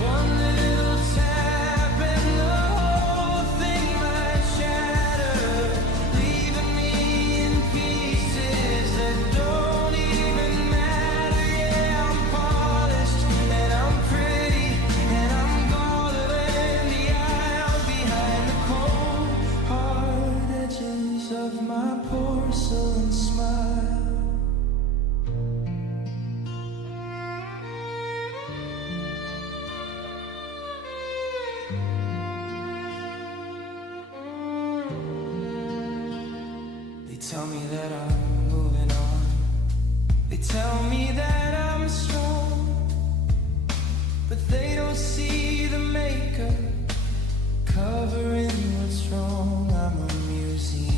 One little tap and the whole thing might shatter, leaving me in pieces that don't even matter. Yeah, I'm polished and I'm pretty and I'm golden than the aisle behind the cold hard edges of my porcelain smile. They tell me that I'm moving on, they tell me that I'm strong, but they don't see the makeup covering what's wrong. I'm a museum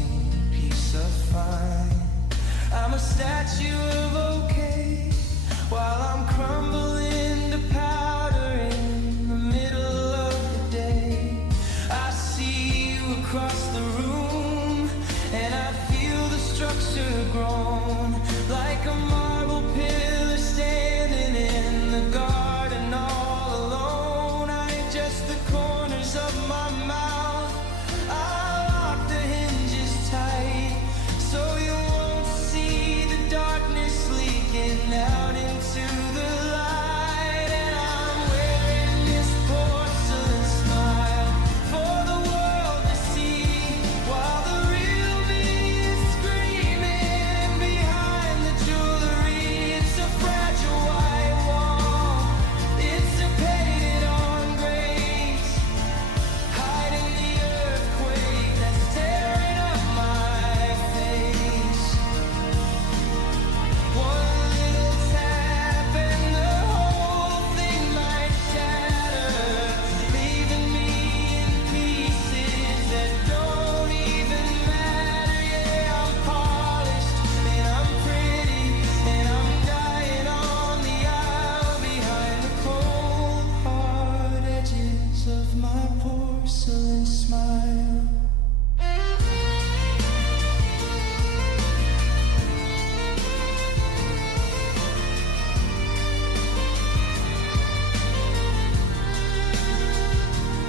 porcelain smile.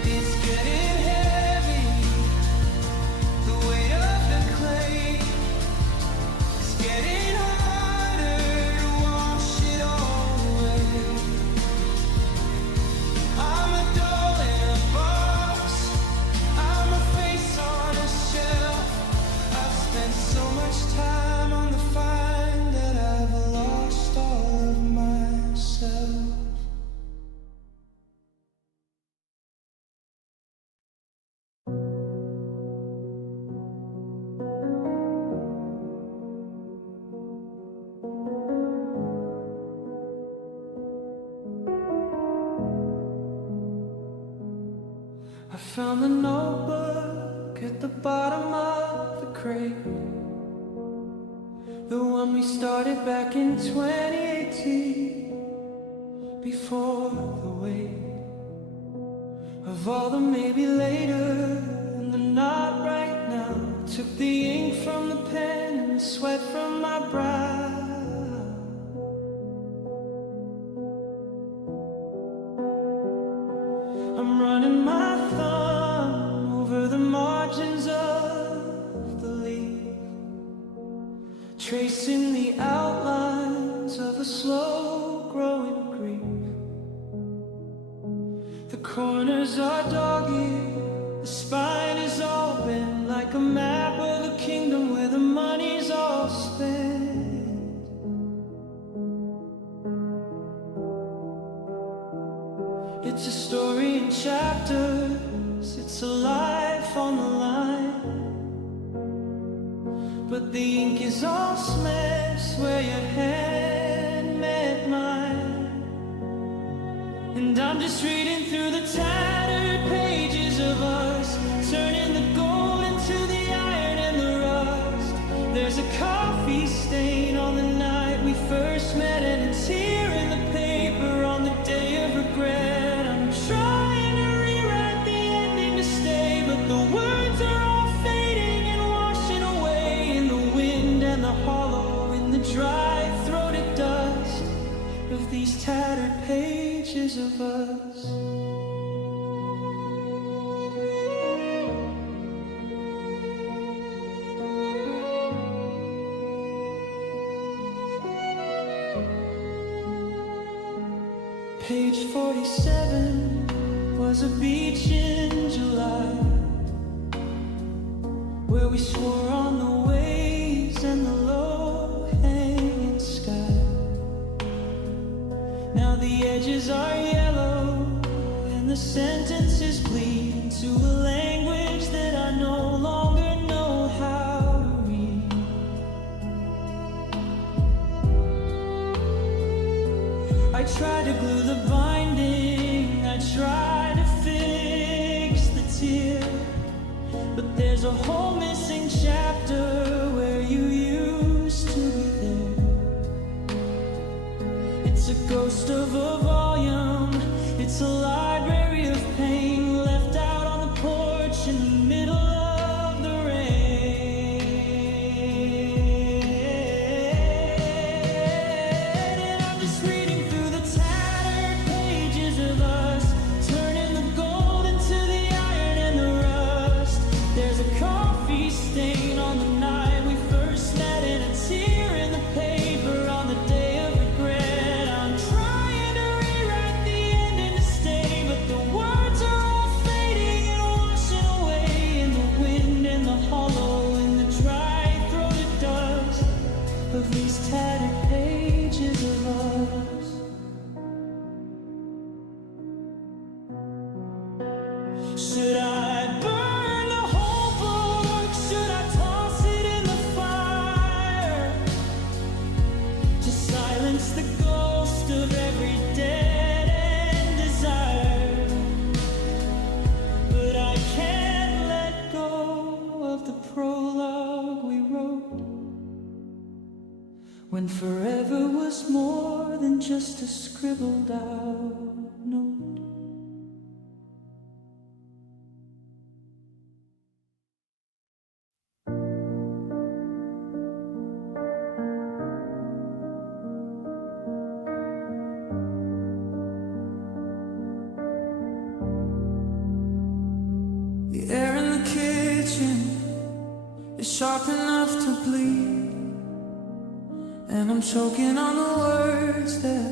It's getting heavy, the weight of the clay. It's getting harder to wash it all away. I'm a doll in a box, I'm a face on a shelf. I've spent so much time on the find that I've lost all of myself. I found the notebook at the bottom of the crate, the one we started back in 2018, before the wait of all the maybe later and the not right now. Took the ink from the pen and the sweat from my brow. I'm running my thumb over the margins of the leaf, tracing the outlines of a slow-growing grief. The corners are dog-eared, the spine is all bent, like a map of a kingdom where the money's all spent. It's a story in chapters, it's a life on the line, but the ink is all smashed where your hand met mine. And I'm just reading through the tattered pages of us, turning the gold into the iron and the rust. There's a coffee stain on the night we first met, and a tear in the paper on the day of regret. I'm trying to rewrite the ending to stay, but the words are all fading and washing away in the wind and the hollow, in the dry-throated dust of these tattered pages of us. Page 47 was a beach in July, where we swore on the waves and the low-hanging sky. Now the edges are yellow and the sentences bleed to a language that I no longer know how to read. I tried to glue the binding, I tried to fix the tear, but there's a whole missing chapter where you used to be there. It's a ghost of a volume, it's a library of pain left out on the porch in the middle of the rain. And I'm just reading through the tattered pages of us, turning the gold into the iron and the rust. There's a coffee stain on the night we first met, and a tear in the paper on the day of regret. I'm trying to rewrite the ending to stay, but the words are all fading and washing away in the wind and the hollow, in the dry-throated dust of these tattered pages of us. Should I burn the whole book? Should I toss it in the fire to silence the ghost of every dead-end desire? But I can't let go of the prologue we wrote, when forever was more than just a scribbled out note. The air in the kitchen is sharp enough to bleed, and I'm choking on the words that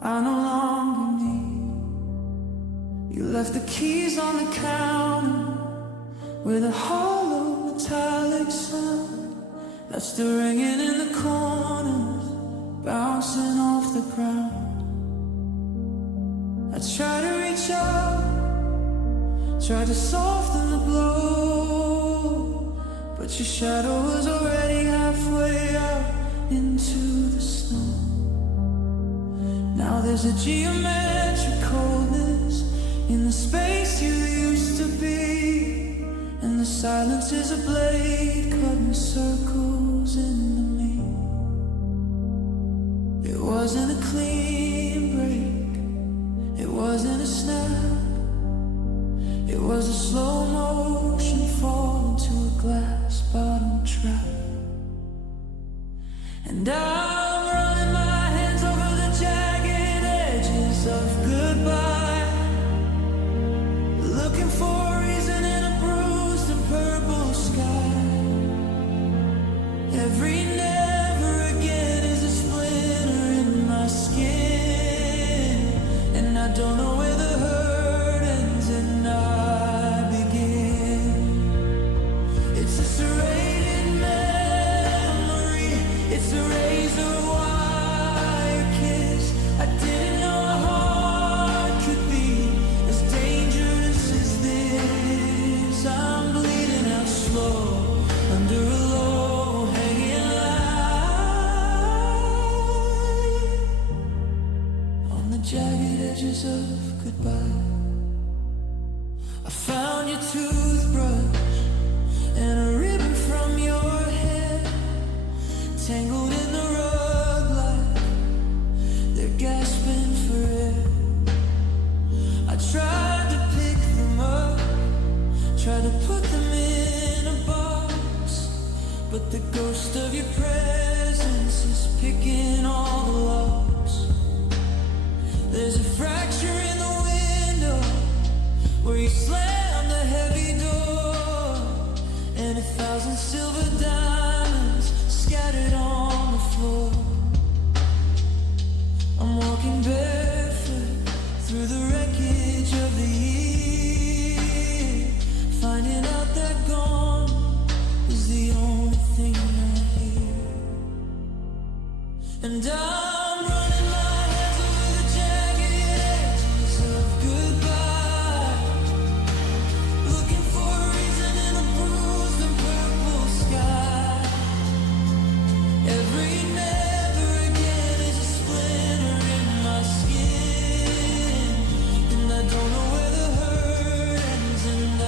I no longer need. You left the keys on the counter with a hollow metallic sound that's still ringing in the corners, bouncing off the ground. I try to reach out, try to soften the blow, but your shadow was already halfway out into the snow. Now there's a geometric coldness in the space you used to be, and the silence is a blade cutting circles into me. It wasn't a clean break, it wasn't a snap, it was a slow motion fall into a glass bottom trap. And I'm running my hands over the jagged edges of goodbye, looking for a reason in a bruised and purple sky. Every never again is a splinter in my skin, and I don't know where the hurt ends and I begin. It's a serrated memory, it's a razor wire kiss. I didn't know a heart could be as dangerous as this. I'm bleeding out slow under a low hanging light, on the jagged edges of goodbye. I found your toothbrush and a ribbon from your hair, tangled in the rug like they're gasping for air. I tried to pick them up, tried to put them in a box, but the ghost of your presence is picking all the locks. There's a fracture in the window where you slammed the heavy door, and 1,000 silver diamonds scattered on the floor. I'm walking barefoot through the wreckage of the year, finding out that gone is the only thing I hear. And I'm running my hands over the jagged edges of goodbye, looking for a reason in a bruised and purple sky. Every never again is a splinter in my skin, and I don't know where the hurt ends and I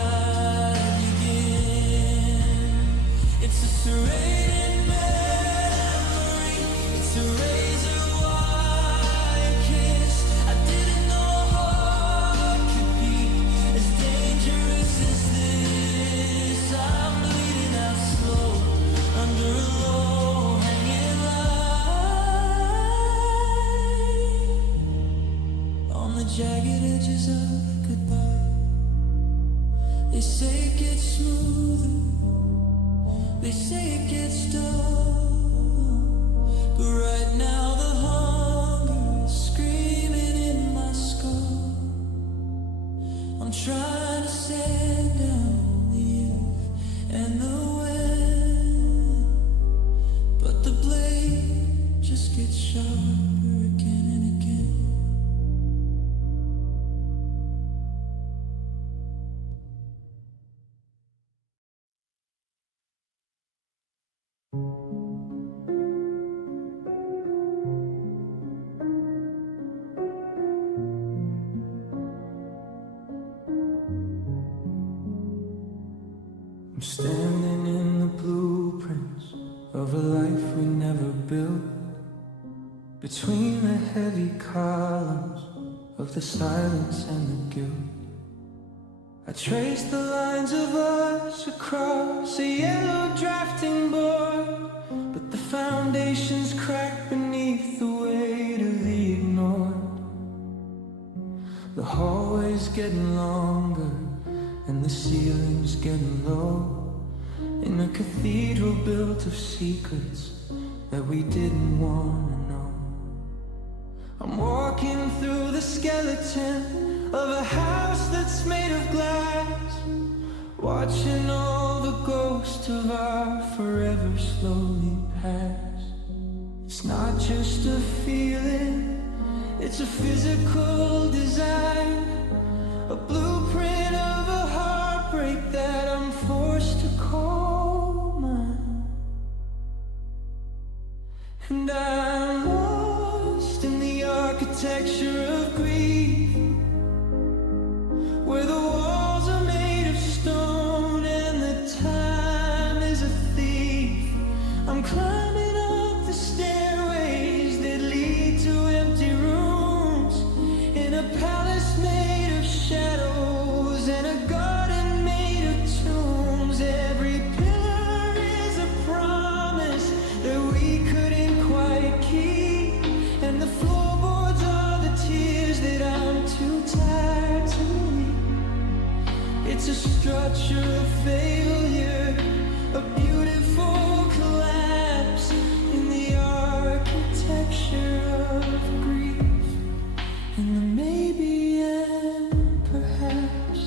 begin. It's a serrated memory, it's a razor wire kiss. I didn't know a heart could be as dangerous as this. I'm bleeding out slow under a low hanging light, on the jagged edges of goodbye. They say it gets smoother, they say it gets dull, but right now the hunger is screaming in my skull. I'm trying to sand down the youth and the wind, but the blade just gets sharper again and again. I'm standing in the blueprints of a life we never built, between the heavy columns of the silence and the guilt. I trace the lines of us across a yellow drafting board, but the foundations crack beneath the weight of the ignored. The hallway's getting longer and the ceiling's getting low. In a cathedral built of secrets that we didn't want to know. I'm walking through the skeleton of a house that's made of glass, watching all the ghosts of our forever slowly pass. It's not just a feeling, it's a physical design, a blueprint of a heartbreak that I'm forced to call mine. And I'm lost in the architecture of grief, where the walls are made of stone and the time is a thief. I'm climbing up the stairways that lead to empty rooms, in a palace made of shadows and a garden made of tombs. Every pillar is a promise that we couldn't quite keep, and the floorboards are the tears that I'm too tired to weep. It's a structure of failure, a beautiful collapse in the architecture of grief, and the maybe and perhaps.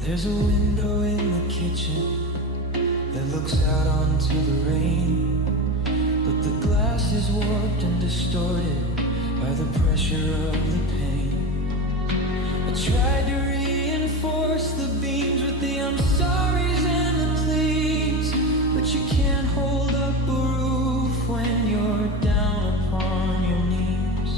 There's a window in the kitchen that looks out onto the rain, but the glass is warped and distorted by the pressure of the pain. I tried to reinforce the beams with the I'm sorry's and the please, but you can't hold up a roof when you're down upon your knees.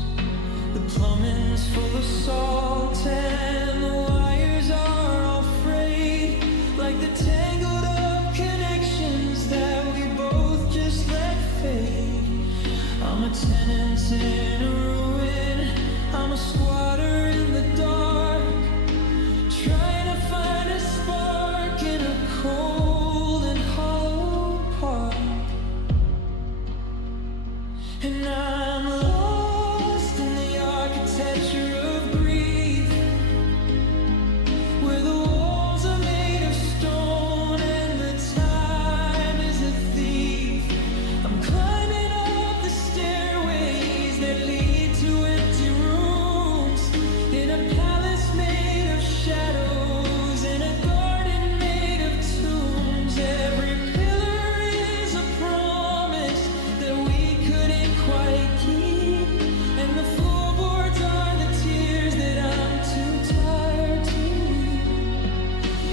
The plumbing's full of salt and the wires are all frayed, like the tangled up connections that we both just let fade. I'm a tenant in a ruin, I'm a squatter in the dark, trying to find a spark in a cold and hollow park. And I'm lost in the architecture of grief, where the walls are made of stone and the time is a thief. I'm climbing up the stairways that lead to empty rooms, in a palace made of shadows and a garden made of tombs. Every pillar is a promise that we couldn't quite keep, and the floorboards are the tears that I'm too tired to weep.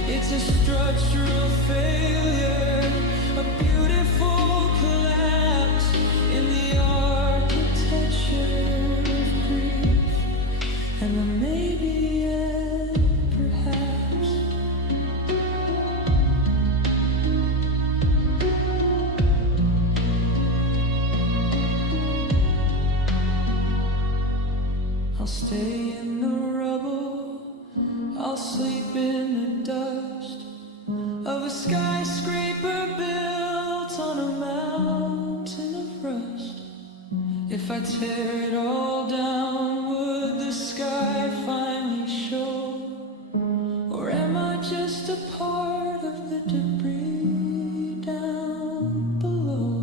It's a structural failure, a beautiful collapse in the architecture of grief, and the maybe and perhaps. I'll stay in the rubble, I'll sleep in the dust of a skyscraper built on a mountain of rust. If I tear it all down, would the sky finally show? Or am I just a part of the debris down below?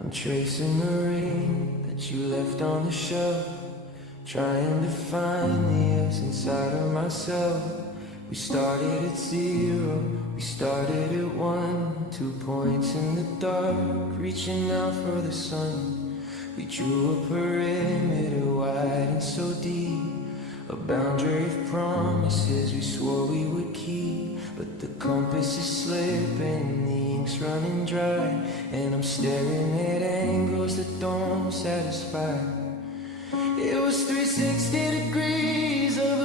I'm tracing the ring that you left on the shelf, trying to find the us inside of myself. We started at 0, we started at 1, 2 points in the dark, reaching out for the sun. We drew a perimeter wide and so deep, a boundary of promises we swore we would keep. But the compass is slipping, the ink's running dry, and I'm staring at angles that don't satisfy. It was 360 degrees of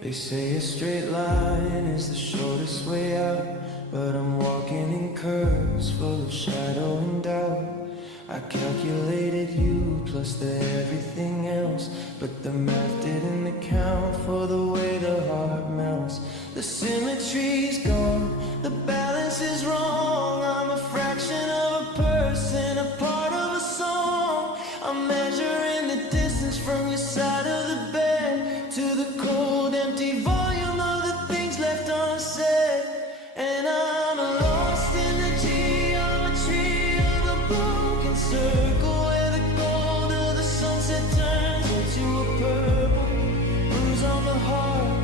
They say a straight line is the shortest way out, but I'm walking in curves full of shadow and doubt. I calculated you plus the everything else, but the math didn't account for the way the heart melts. The symmetry's gone, the balance is wrong. I'm a fraction of a person, a part of a song. I'm measuring the distance from your side of the bed to the cold empty volume of the things left unsaid. And I'm lost in the geometry of a broken circle, where the gold of the sunset turns into a purple bruise on the heart,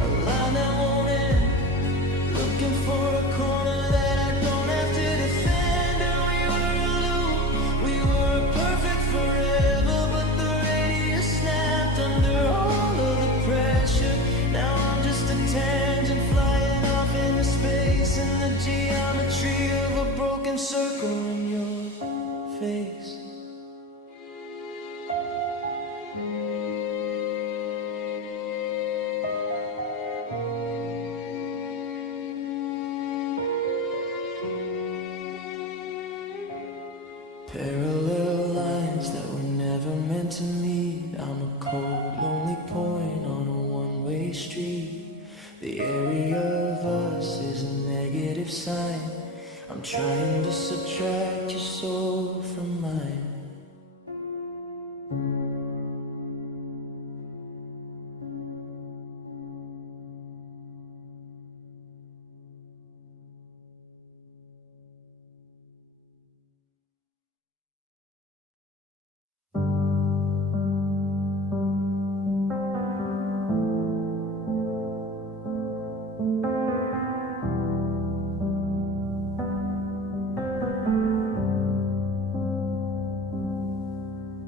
a line that won't end. Looking for a corner that I don't have to defend. And we were a loop, we were perfect forever, but the radius snapped under all of the pressure. Now I'm just a tangent flying off into space in the geometry of a broken circle in your face. Parallel lines that were never meant to meet. I'm a cold, lonely point on a one-way street. The area of us is a negative sign. I'm trying to subtract your soul from mine.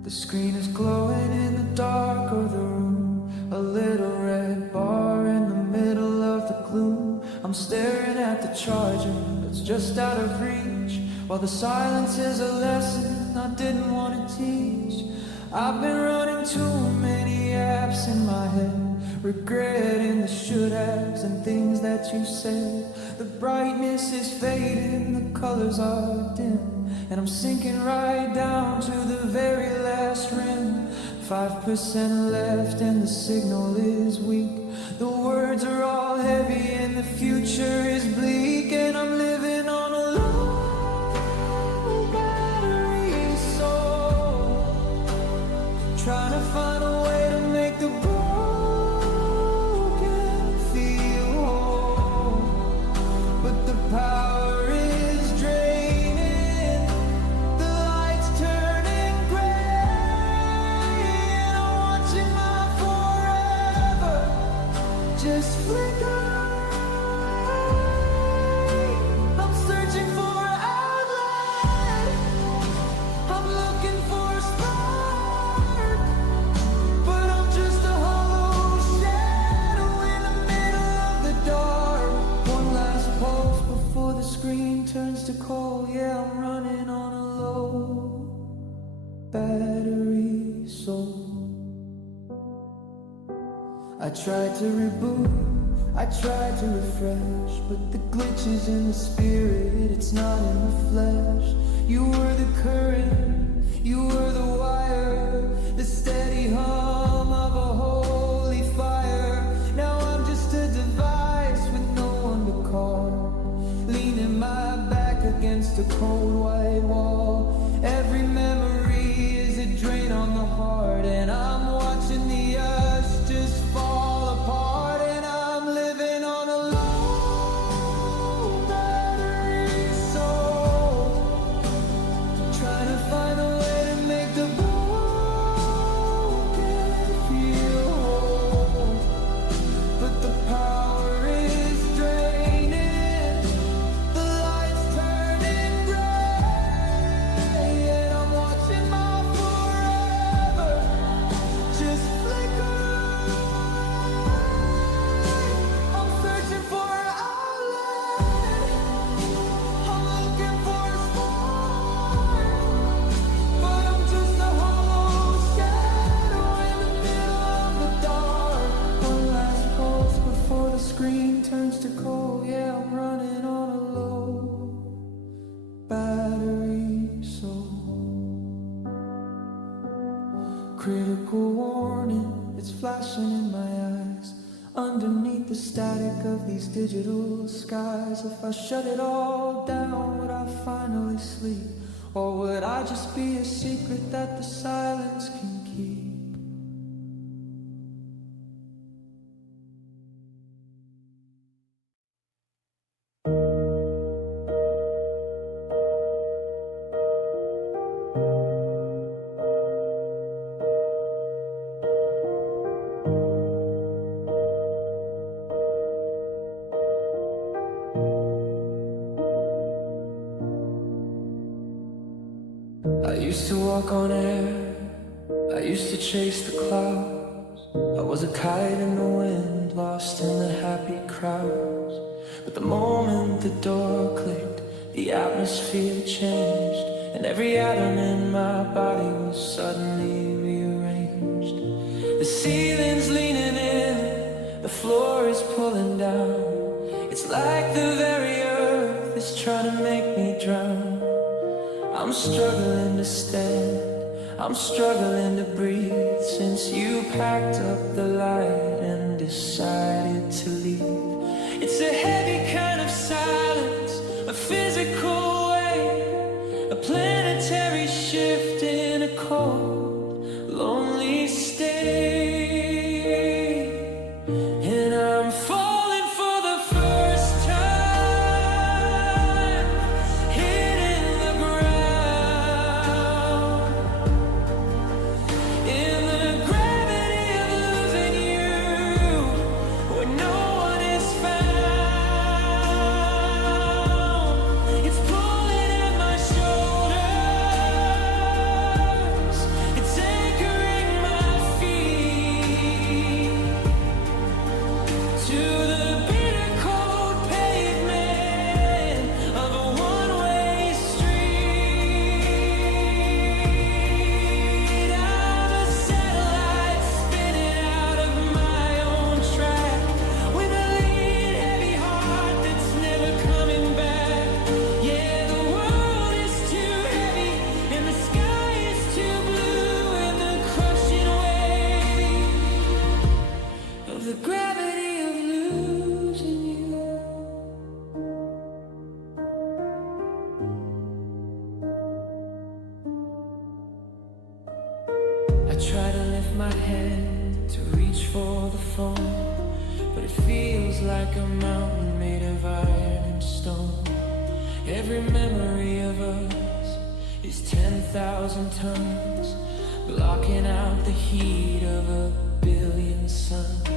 The screen is glowing in the dark of the room, a little red bar in the middle of the gloom. I'm staring at the charger that's just out of reach, while the silence is a lesson I didn't want to teach. I've been running too many apps in my head, regretting the should-haves and things that you said. The brightness is fading, the colors are dim, and I'm sinking right down to the very last rim. 5% left and the signal is weak. The words are all heavy and the future is bleak, and I'm living on a low battery soul, trying to find a way to make the broken feel whole. But the power is draining, the lights turning gray, and I'm watching my forever just flicker away. I'm searching for an outlet, I'm looking for a spark, but I'm just a hollow shadow in the middle of the dark. One last pulse before the screen turns to coal. Yeah, I'm running on a low battery soul. I tried to reboot, I tried to refresh, but the glitch is in the spirit, it's not in the flesh. You were the current, you were the wire, the steady hum of a holy fire. Now I'm just a device with no one to call, leaning my back against a cold white wall. Every memory is a drain on the heart, and I'm watching the us just fall apart. And I'm living on a low battery soul, trying to find a way to make the broken feel mystical, yeah, I'm running on a low battery soul. Critical warning, it's flashing in my eyes. Underneath the static of these digital skies, if I shut it all down, would I finally sleep? Or would I just be a secret that the silence can keep? I used to walk on air, I used to chase the clouds. I was a kite in the wind, lost in the happy crowds. But the moment the door clicked, the atmosphere changed, and every atom in my body was suddenly rearranged. The ceiling's leaning in, the floor is pulling down. It's like the very earth is trying to make me drown. I'm struggling to stand, I'm struggling to breathe, since you packed up the light and decided to leave. It's a heavy kind of silence, a physical weight, a planetary shift in a cold, lonely state. And I'm falling for the first time, hitting the ground, in the gravity of losing you, where no one is found. It's pulling at my shoulders, it's anchoring my feet to the bitter cold pavement of a one-way street. I'm a satellite spinning out of my own track, with a lead heavy heart that's never coming back. Yeah, the world is too heavy and the sky is too blue, and the crushing weight of the gravity of losing you. I try to lift my head to reach for the phone, but it feels like a mountain made of iron and stone. Every memory of us is 10,000 tons, blocking out the heat of a billion suns.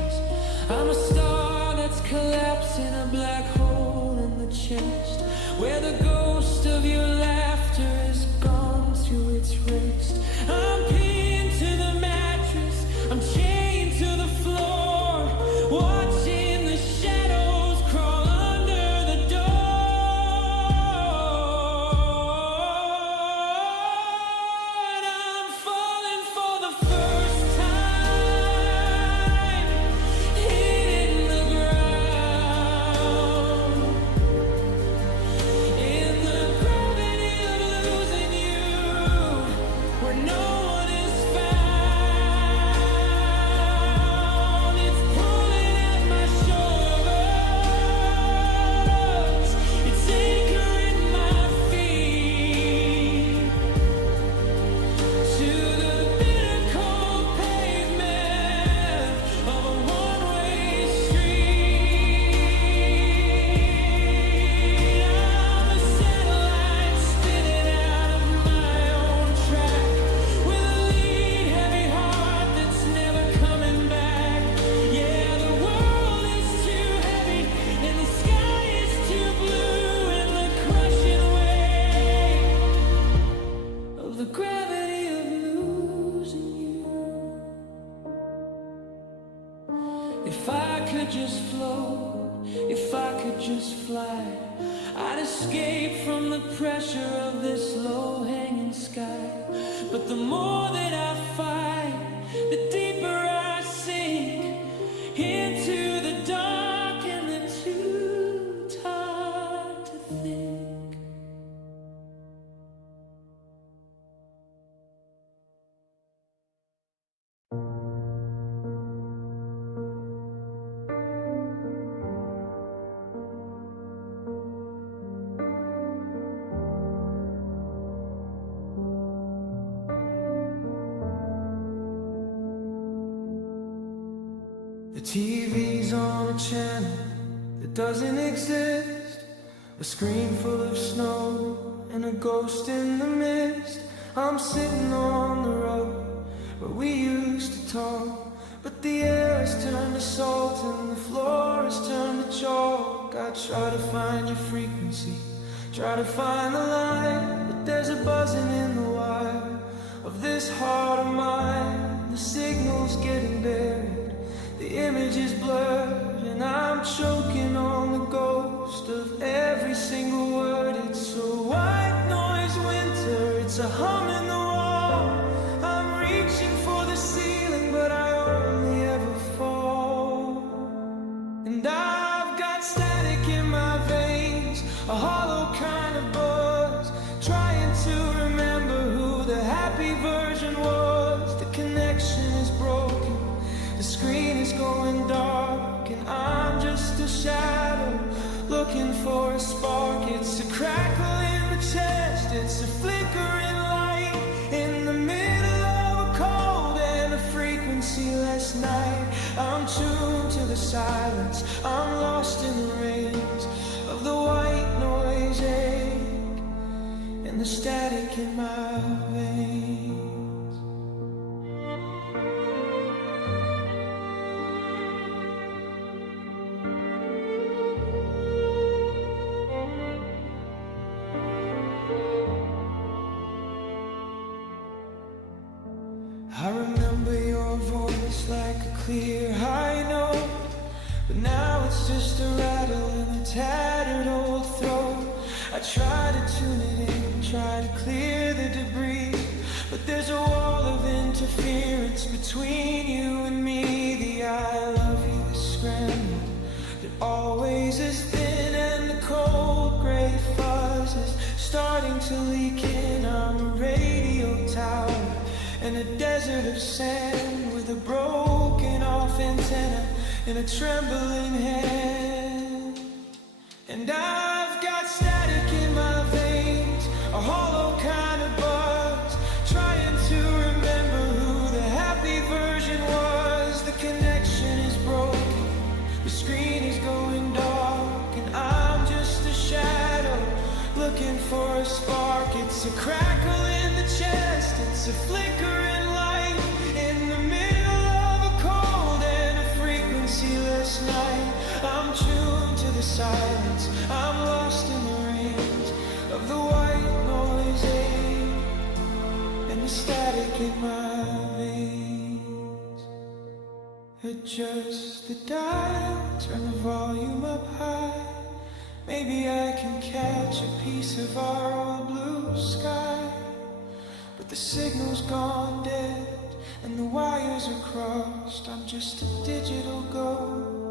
I'm a star that's collapsing, a black hole in the chest, where the ghost of your laughter has gone to its rest. I'm pinned to the mattress, I'm chained to the floor, watching the shadows crawl under the door. And I'm falling for the first time, hitting the ground, in the gravity of losing you, where no one is found. It's pulling at my shoulders, it's anchoring my feet to the bitter cold pavement of a one-way street. I'm a satellite spinning out of my own track, with a lead heavy heart that's never coming back. Yeah, the world is too heavy and the sky is too blue, and the crushing weight of the gravity of losing you. If I could just float, if I could just fly, I'd escape from the pressure of this low-hanging sky. But the more that I fight, the deeper I sink into the dark and the too TV's on a channel that doesn't exist. A screen full of snow and a ghost in the mist. I'm sitting on the road where we used to talk, but the air has turned to salt and the floor has turned to chalk. I try to find your frequency, try to find the line, but there's a buzzing in the wire of this heart of mine. The signal's getting buried, the image is blurred, and I'm choking on the ghost of every single word. It's a white noise winter, it's a hum in the wall. I'm reaching for the ceiling, but I only ever fall. And I've got static in my veins, a hollow kind of buzz, trying to remember who the happy version was. The connection is broken, the screen is going dark, and I'm just a shadow looking for a spark. It's a crackle in the chest, it's a flickering light in the middle of a cold and a frequency. Last night I'm tuned to the silence, I'm lost in the rays of the white noise ache and the static in my veins. I remember your voice like a clear high note, but now it's just a rattle in a tattered old throat. I try to tune it in, try to clear the debris, but there's a wall of interference between you and me. The I love you is scrambled, that always is thin, and the cold gray fuzz is starting to leak in. I'm a radio tower in a desert of sand with a broken off antenna in a trembling hand. And I've got static in my veins, a hollow kind of buzz, trying to remember who the happy version was. The connection is broken, the screen is going dark, and I'm just a shadow looking for a spark. It's a crackle in the chest, it's a flickering light in the middle of a cold and a frequency. Last night I'm tuned to the silence, I'm lost in the rains of the white noise ache and the static in my veins. Adjust the dial, turn the volume up high, maybe I can catch a piece of our old blue sky. But the signal's gone dead and the wires are crossed, I'm just a digital ghost.